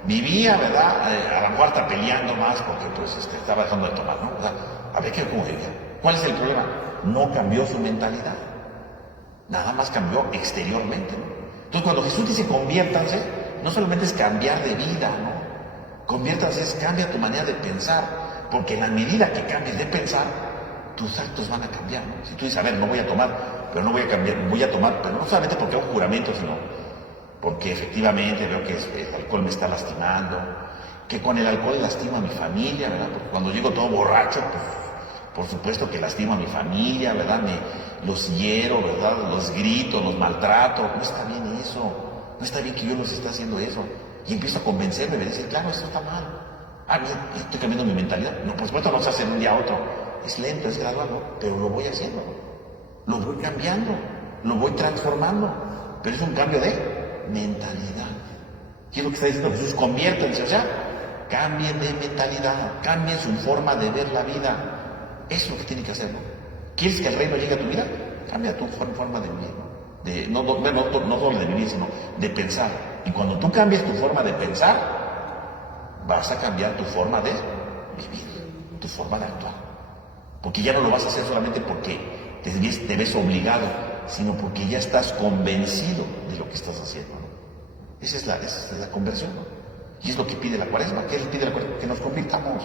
Vivía, ¿verdad? A la cuarta peleando más porque pues estaba dejando de tomar, ¿no? O sea, habría que ver cómo vivía. ¿Cuál es el problema? No cambió su mentalidad, nada más cambió exteriormente, ¿no? Entonces, cuando Jesús dice conviértanse, no solamente es cambiar de vida, ¿no? Conviértanse es cambia tu manera de pensar, porque en la medida que cambies de pensar, tus actos van a cambiar, ¿no? Si tú dices, a ver, no voy a tomar, pero no voy a cambiar, voy a tomar, pero no solamente porque hago un juramento, sino porque efectivamente veo que el alcohol me está lastimando, que con el alcohol lastimo a mi familia, ¿verdad? Porque cuando llego todo borracho, pues por supuesto que lastimo a mi familia, ¿verdad? Los hiero, ¿verdad? Los grito, los maltrato. No está bien eso, no está bien que yo los esté haciendo eso. Y empiezo a convencerme, me dice, claro, eso está mal. Estoy cambiando mi mentalidad. No, por supuesto no se hace de un día a otro. Es lento, es gradual, ¿no? Pero lo voy haciendo, lo voy cambiando, lo voy transformando. Pero es un cambio de mentalidad. ¿Qué es lo que está diciendo Jesús? Conviértanse, o sea, cambien de mentalidad, cambien su forma de ver la vida. Eso es lo que tiene que hacer, ¿no? ¿Quieres que el reino llegue a tu vida? Cambia tu forma de vivir, no solo de vivir, sino de pensar. Y cuando tú cambias tu forma de pensar, vas a cambiar tu forma de vivir, tu forma de actuar. Porque ya no lo vas a hacer solamente porque te ves obligado, sino porque ya estás convencido de lo que estás haciendo, ¿no? Esa es la conversión, ¿no? Y es lo que pide la Cuaresma. ¿Qué pide la Cuaresma? Que nos convirtamos,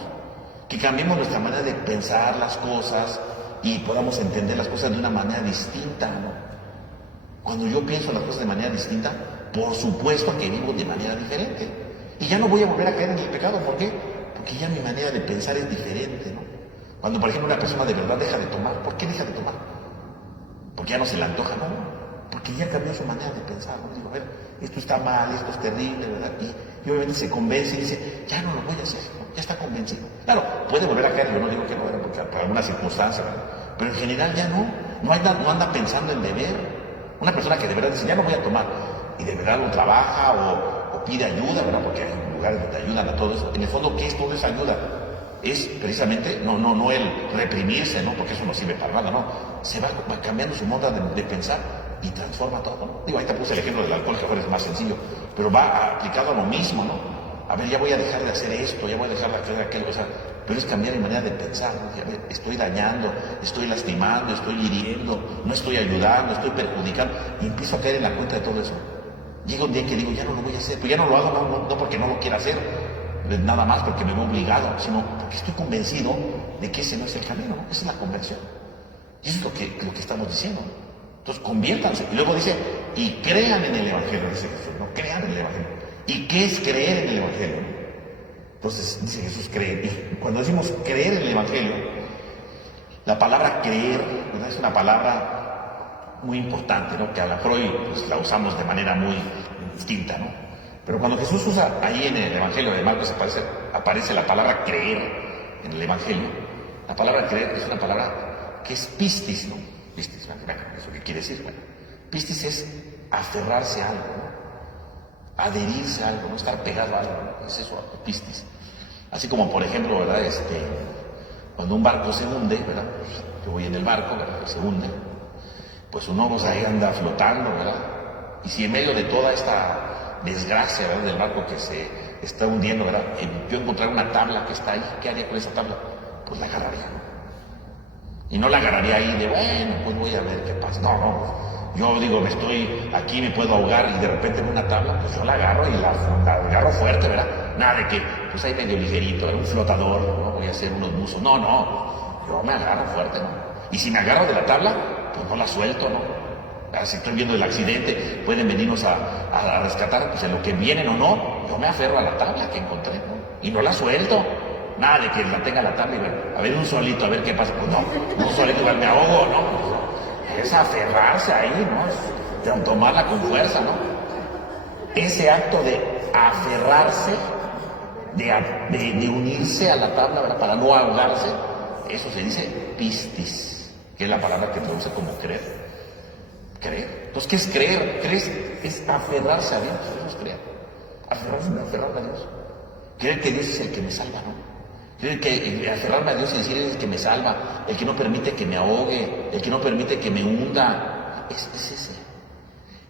que cambiemos nuestra manera de pensar las cosas y podamos entender las cosas de una manera distinta, ¿no? Cuando yo pienso las cosas de manera distinta, por supuesto que vivo de manera diferente. Y ya no voy a volver a caer en el pecado. ¿Por qué? Porque ya mi manera de pensar es diferente, ¿no? Cuando, por ejemplo, una persona de verdad deja de tomar, ¿por qué deja de tomar? Porque ya no se le antoja, ¿no? Porque ya cambió su manera de pensar, ¿no? Digo, a ver, esto está mal, esto es terrible, ¿verdad? Y obviamente se convence y dice, ya no lo voy a hacer, ¿no? Ya está convencido. Claro, puede volver a caer, yo no digo que no, ¿verdad? Porque por alguna circunstancia, ¿verdad? Pero en general ya no anda pensando en beber. Una persona que de verdad dice, ya no voy a tomar, y de verdad lo trabaja o pide ayuda, ¿verdad? Porque hay lugares donde ayudan a todos. En el fondo, ¿qué es toda esa ayuda? Es precisamente no el reprimirse, ¿no? Porque eso no sirve para nada, ¿no? Se va cambiando su modo de pensar y transforma todo, ¿no? Digo, ahí te puse el ejemplo del alcohol, que ahora es más sencillo, pero va aplicado a lo mismo, ¿no? A ver, ya voy a dejar de hacer esto, ya voy a dejar de hacer aquello, o sea, pero es cambiar mi manera de pensar, ¿no? A ver, estoy dañando, estoy lastimando, estoy hiriendo, no estoy ayudando, estoy perjudicando, y empiezo a caer en la cuenta de todo eso. Llega un día que digo, ya no lo voy a hacer, pues ya no lo hago, no porque no lo quiera hacer, nada más porque me veo obligado, sino porque estoy convencido de que ese no es el camino, ¿no? Esa es la conversión. Y eso es lo que estamos diciendo. Entonces, conviértanse. Y luego dice, y crean en el Evangelio, dice Jesús, ¿no? Crean en el Evangelio. ¿Y qué es creer en el Evangelio? Entonces, dice Jesús, creer. Y cuando decimos creer en el Evangelio, la palabra creer, ¿verdad? Es una palabra muy importante, ¿no? Que a lo mejor hoy pues, la usamos de manera muy distinta, ¿no? Pero cuando Jesús usa ahí en el Evangelio de Marcos aparece la palabra creer en el Evangelio. La palabra creer es una palabra que es pistis, ¿no? Pistis, bueno, ¿eso qué quiere decir? Bueno, pistis es aferrarse a algo, ¿no? Adherirse a algo, no estar pegado a algo, ¿no? Es eso, pistis. Así como, por ejemplo, ¿verdad? Cuando un barco se hunde, ¿verdad? Yo voy en el barco, ¿verdad? Se hunde, pues uno pues, ahí anda flotando, ¿verdad? Y si en medio de toda esta desgracia, ¿verdad? Del barco que se está hundiendo, ¿verdad? Yo encontrar una tabla que está ahí, ¿qué haría con esa tabla? Pues la agarraría, ¿no? Y no la agarraría ahí de, bueno, pues voy a ver qué pasa. No. Yo digo, aquí me puedo ahogar y de repente en una tabla, pues yo la agarro y la agarro fuerte, ¿verdad? Nada de que, pues ahí medio ligerito, un flotador, ¿no? Voy a hacer unos buzos. No. Yo me agarro fuerte, ¿no? Y si me agarro de la tabla, pues no la suelto, ¿no? Si estoy viendo el accidente, pueden venirnos a rescatar, pues en lo que vienen o no, yo me aferro a la tabla que encontré, ¿no? Y no la suelto. Nada de que la tenga la tabla y a ver un solito, a ver qué pasa. Pues no, un solito igual me ahogo, ¿no? Es aferrarse ahí, ¿no? Es tomarla con fuerza, ¿no? Ese acto de aferrarse, de unirse a la tabla, ¿verdad? Para no ahogarse, eso se dice pistis, que es la palabra que traduce como creer. Creer. Entonces, ¿qué es creer? Creer es aferrarse a Dios, eso es creer. Aferrarme a Dios. Creer que Dios es el que me salva, ¿no? Creer que aferrarme a Dios y decir, Él es el que me salva, el que no permite que me ahogue, el que no permite que me hunda, es ese.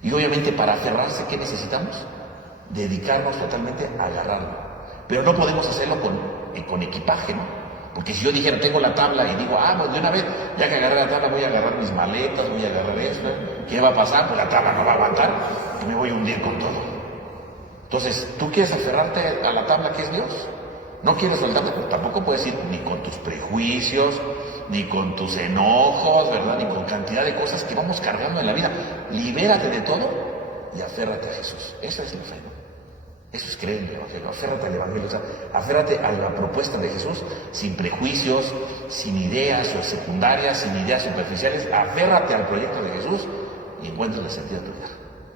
Y obviamente para aferrarse, ¿qué necesitamos? Dedicarnos totalmente a agarrarlo. Pero no podemos hacerlo con equipaje, ¿no? Porque si yo dijera, tengo la tabla y digo, pues de una vez, ya que agarré la tabla, voy a agarrar mis maletas, voy a agarrar esto, ¿qué va a pasar? Pues la tabla no va a aguantar, y me voy a hundir con todo. Entonces, ¿tú quieres aferrarte a la tabla que es Dios? No quieres soltarte, pero tampoco puedes ir ni con tus prejuicios, ni con tus enojos, ¿verdad? Ni con cantidad de cosas que vamos cargando en la vida. Libérate de todo y aférrate a Jesús. Esa es la fe, ¿no? Eso es creer en el Evangelio. Aférrate al Evangelio, o sea, aférrate a la propuesta de Jesús sin prejuicios, sin ideas secundarias, sin ideas superficiales. Aférrate al proyecto de Jesús y encuentres el sentido de tu vida.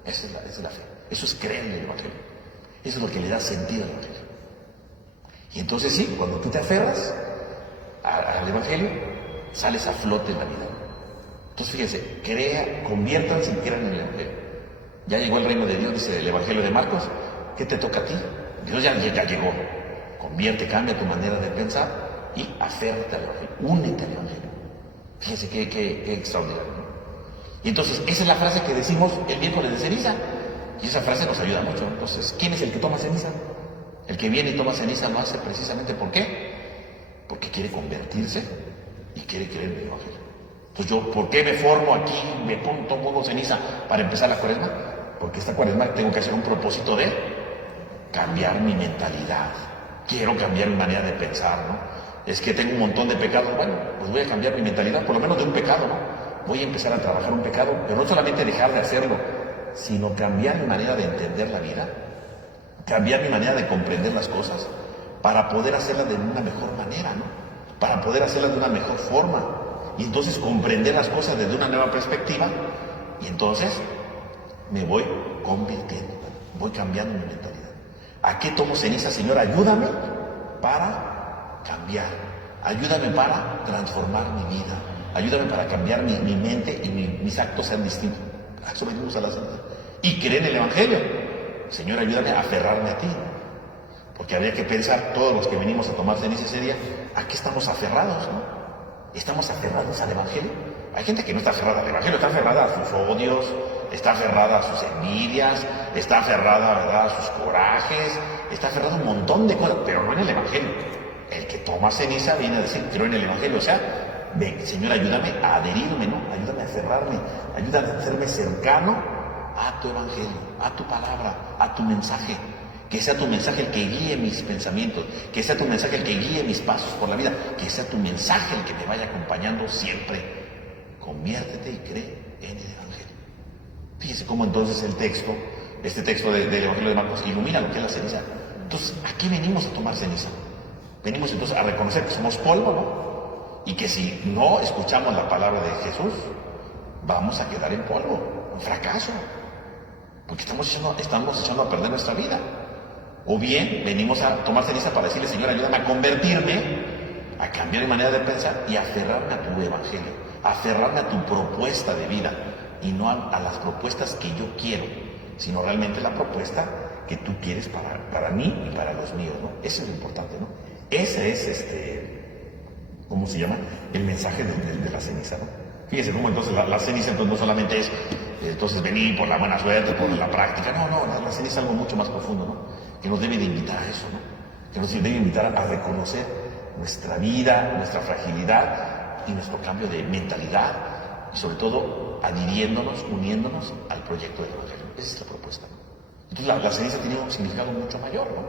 Esa es la fe. Eso es creer en el Evangelio. Eso es lo que le da sentido al Evangelio. Y entonces sí, cuando tú te aferras al Evangelio, sales a flote en la vida. Entonces fíjense, conviértanse y crean en el Evangelio. Ya llegó el reino de Dios, dice el Evangelio de Marcos. ¿Qué te toca a ti? Dios ya llegó. Convierte, cambia tu manera de pensar y aférrate al Evangelio. Únete al Evangelio. Fíjense qué extraordinario, ¿no? Y entonces, esa es la frase que decimos el miércoles de ceniza. Y esa frase nos ayuda mucho. Entonces, ¿quién es el que toma ceniza? El que viene y toma ceniza lo hace precisamente ¿por qué? Porque quiere convertirse y quiere creer en el Evangelio. Entonces yo, ¿por qué me formo aquí? Me pongo ceniza para empezar la cuaresma. Porque esta cuaresma tengo que hacer un propósito de cambiar mi mentalidad. Quiero cambiar mi manera de pensar, ¿no? Es que tengo un montón de pecados. Bueno, pues voy a cambiar mi mentalidad, por lo menos de un pecado, ¿no? Voy a empezar a trabajar un pecado, pero no solamente dejar de hacerlo, sino cambiar mi manera de entender la vida, cambiar mi manera de comprender las cosas, para poder hacerlas de una mejor manera, ¿no? Para poder hacerlas de una mejor forma. Y entonces comprender las cosas desde una nueva perspectiva, y entonces me voy convirtiendo, voy cambiando mi mentalidad. ¿A qué tomo ceniza, Señor? Ayúdame para cambiar, ayúdame para transformar mi vida, ayúdame para cambiar mi mente y mis actos sean distintos. A eso venimos a la ceniza. Y creer en el Evangelio. Señor, ayúdame a aferrarme a ti. Porque habría que pensar, todos los que venimos a tomar ceniza ese día, ¿a qué estamos aferrados, no? ¿Estamos aferrados al Evangelio? Hay gente que no está aferrada al Evangelio, está aferrada a sus odios, está aferrada a sus envidias, está aferrada, ¿verdad?, a sus corajes, está aferrada a un montón de cosas, pero no en el Evangelio. El que toma ceniza viene a decir, creo en el Evangelio, o sea, ven, Señor, ayúdame a adherirme, ¿no? Ayúdame a aferrarme, ayúdame a hacerme cercano a tu Evangelio, a tu palabra, a tu mensaje. Que sea tu mensaje el que guíe mis pensamientos, que sea tu mensaje el que guíe mis pasos por la vida, que sea tu mensaje el que me vaya acompañando siempre. Conviértete y cree en el Evangelio. Fíjese cómo entonces el texto, este texto del Evangelio de Marcos, ilumina lo que es la ceniza. Entonces, ¿a qué venimos a tomar ceniza? Venimos entonces a reconocer que somos polvo, ¿no? Y que si no escuchamos la palabra de Jesús, vamos a quedar en polvo, un fracaso. Porque estamos echando a perder nuestra vida. O bien venimos a tomar ceniza para decirle, Señor, ayúdame a convertirme, a cambiar mi manera de pensar y a aferrarme a tu Evangelio, a aferrarme a tu propuesta de vida y no a las propuestas que yo quiero, sino realmente la propuesta que tú quieres para mí y para los míos, ¿no? Eso es lo importante, ¿no? Ese es, ¿cómo se llama? El mensaje de la ceniza, ¿no? Fíjese cómo entonces la ceniza entonces no solamente es entonces venir por la buena suerte, por la práctica, no, la ceniza es algo mucho más profundo, ¿no? Que nos debe de invitar a eso, ¿no? Que nos debe invitar a reconocer nuestra vida, nuestra fragilidad y nuestro cambio de mentalidad y sobre todo adhiriéndonos, uniéndonos al proyecto del Evangelio. Esa es la propuesta, ¿no? Entonces la ceniza tiene un significado mucho mayor, ¿no?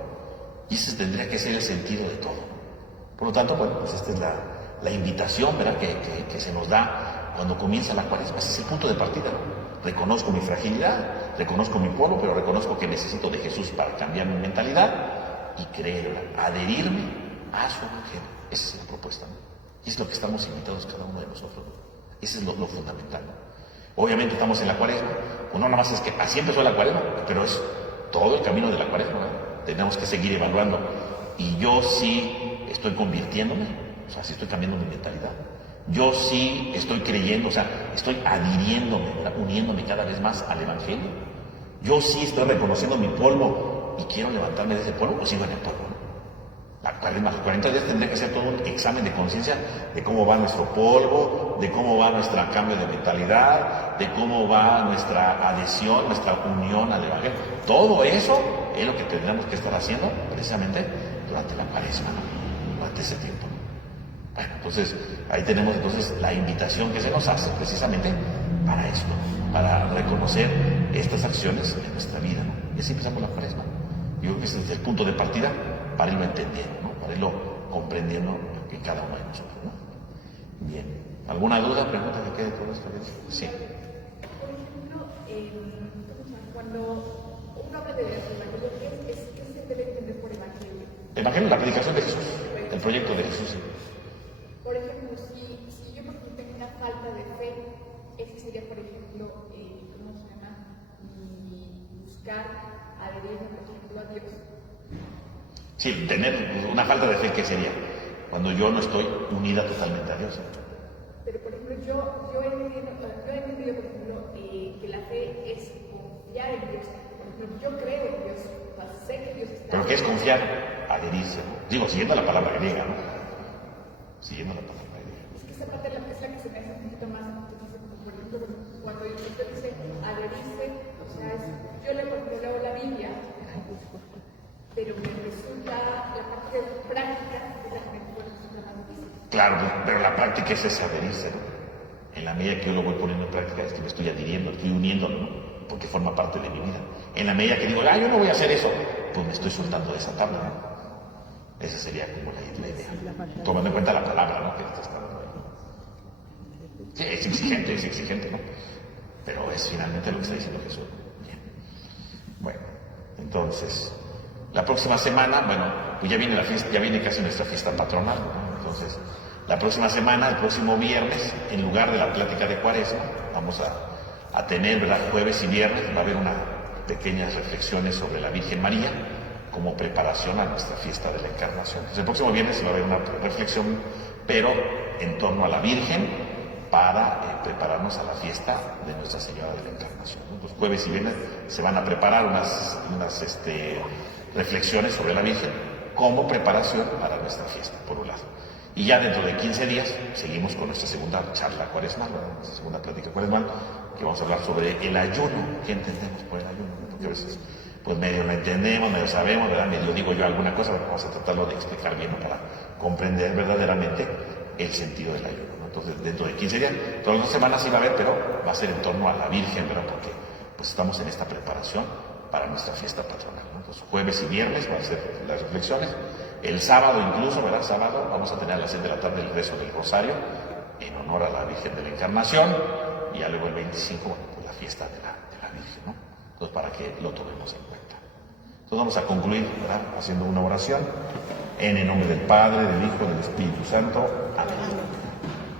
Y ese tendría que ser el sentido de todo, ¿no? Por lo tanto, bueno, pues esta es la invitación, ¿verdad?, que se nos da cuando comienza la cuaresma. Ese es el punto de partida, ¿no? Reconozco mi fragilidad, reconozco mi polvo, pero reconozco que necesito de Jesús para cambiar mi mentalidad y creerla, adherirme a su Evangelio. Esa es la propuesta, ¿no? Y es lo que estamos invitados cada uno de nosotros, ¿no? Ese es lo fundamental, ¿no? Obviamente estamos en la cuaresma, pues no nada más es que así empezó la cuaresma, pero es todo el camino de la cuaresma, ¿no? Tenemos que seguir evaluando. Y yo sí estoy convirtiéndome, o sea, sí estoy cambiando mi mentalidad. Yo sí estoy creyendo, o sea, estoy adhiriéndome, ¿verdad?, uniéndome cada vez más al Evangelio. Yo sí estoy reconociendo mi polvo y quiero levantarme de ese polvo o sigo en el polvo, ¿no? Los 40 días tendría que ser todo un examen de conciencia de cómo va nuestro polvo, de cómo va nuestro cambio de mentalidad, de cómo va nuestra adhesión, nuestra unión al Evangelio. Todo eso es lo que tendremos que estar haciendo precisamente durante la cuaresma, ¿no? Durante ese tiempo. Bueno, entonces ahí tenemos entonces la invitación que se nos hace precisamente para esto, para reconocer estas acciones en nuestra vida, ¿no? Y así empezamos la cuaresma. Yo creo que ese es el punto de partida para irlo entendiendo, ¿no? Para irlo comprendiendo en cada uno de nosotros, ¿no? Bien. ¿Alguna duda, pregunta que quede todo esto? Sí. Por ejemplo, cuando uno habla de evangelio, ¿qué se debe entender por evangelio? Evangelio es la predicación de Jesús, el proyecto de Jesús. Por ejemplo, si yo por ejemplo tengo una falta de fe, ese sería, por ejemplo, ¿cómo se llama? Buscar adherirme, por ejemplo, a Dios. Sí, tener una falta de fe, ¿qué sería? Cuando yo no estoy unida totalmente a Dios. Pero, por ejemplo, yo he entendido, por ejemplo, que la fe es confiar en Dios. Por ejemplo, yo creo en Dios, o sea, sé que Dios está. ¿Pero qué es confiar? Adherirse, ¿no? Digo, siguiendo la palabra griega, ¿no? Siguiendo la palabra griega. Es que esa parte es la que se me hace un poquito más, por ejemplo, cuando usted dice adherirse, o sea, yo leo la Biblia, pero me resulta la parte práctica de la que me resulta más difícil. Claro, pero la práctica es ese adherirse, ¿no? En la medida que yo lo voy poniendo en práctica es que me estoy adhiriendo, estoy uniéndolo, ¿no? Porque forma parte de mi vida. En la medida que digo, yo no voy a hacer eso, pues me estoy soltando de esa tabla, ¿no? Esa sería como la idea. Tomando en cuenta la palabra, ¿no? Que está dando ahí. Sí, es exigente, ¿no? Pero es finalmente lo que está diciendo Jesús. Bien. Bueno, entonces, la próxima semana, pues ya viene la fiesta, ya viene casi nuestra fiesta patronal, ¿no? Entonces, la próxima semana, el próximo viernes, en lugar de la plática de Cuaresma, vamos a tener, ¿verdad? Jueves y viernes, va a haber unas pequeñas reflexiones sobre la Virgen María como preparación a nuestra fiesta de la Encarnación. Entonces, el próximo viernes va a haber una reflexión, pero en torno a la Virgen, para prepararnos a la fiesta de Nuestra Señora de la Encarnación. Los jueves y viernes se van a preparar unas reflexiones sobre la Virgen como preparación para nuestra fiesta, por un lado. Y ya dentro de 15 días seguimos con nuestra segunda charla cuaresmal, nuestra segunda plática cuaresmal, que vamos a hablar sobre el ayuno. ¿Qué entendemos por el ayuno? Porque a veces pues medio lo entendemos, medio sabemos, ¿verdad? Medio digo yo alguna cosa, pero vamos a tratarlo de explicar bien para comprender verdaderamente el sentido del ayuno, ¿no? Entonces, dentro de 15 días, todas las 2 semanas sí va a haber, pero va a ser en torno a la Virgen, ¿verdad? Porque pues estamos en esta preparación para nuestra fiesta patronal, ¿no? Entonces, jueves y viernes van a ser las reflexiones. El sábado incluso, ¿verdad? Sábado vamos a tener a las 6 de la tarde el rezo del Rosario en honor a la Virgen de la Encarnación, y ya luego el 25, pues la fiesta de la Virgen, ¿no? Entonces, para que lo tomemos en cuenta. Entonces vamos a concluir, ¿verdad? Haciendo una oración en el nombre del Padre, del Hijo y del Espíritu Santo. Amén.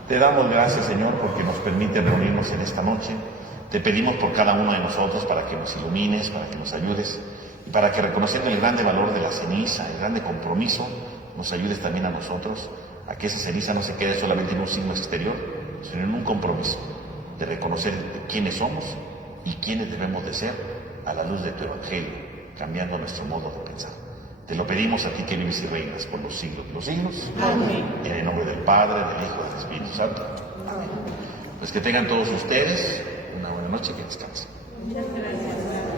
Te damos gracias, Señor, porque nos permite reunirnos en esta noche. Te pedimos por cada uno de nosotros para que nos ilumines, para que nos ayudes, y para que, reconociendo el grande valor de la ceniza, el grande compromiso, nos ayudes también a nosotros a que esa ceniza no se quede solamente en un signo exterior, sino en un compromiso de reconocer quiénes somos y quiénes debemos de ser a la luz de tu Evangelio, cambiando nuestro modo de pensar. Te lo pedimos a ti, que vives y reinas por los siglos de los siglos. Amén. En el nombre del Padre, del Hijo y del Espíritu Santo. Amén. Pues que tengan todos ustedes una buena noche y que descansen. Muchas gracias.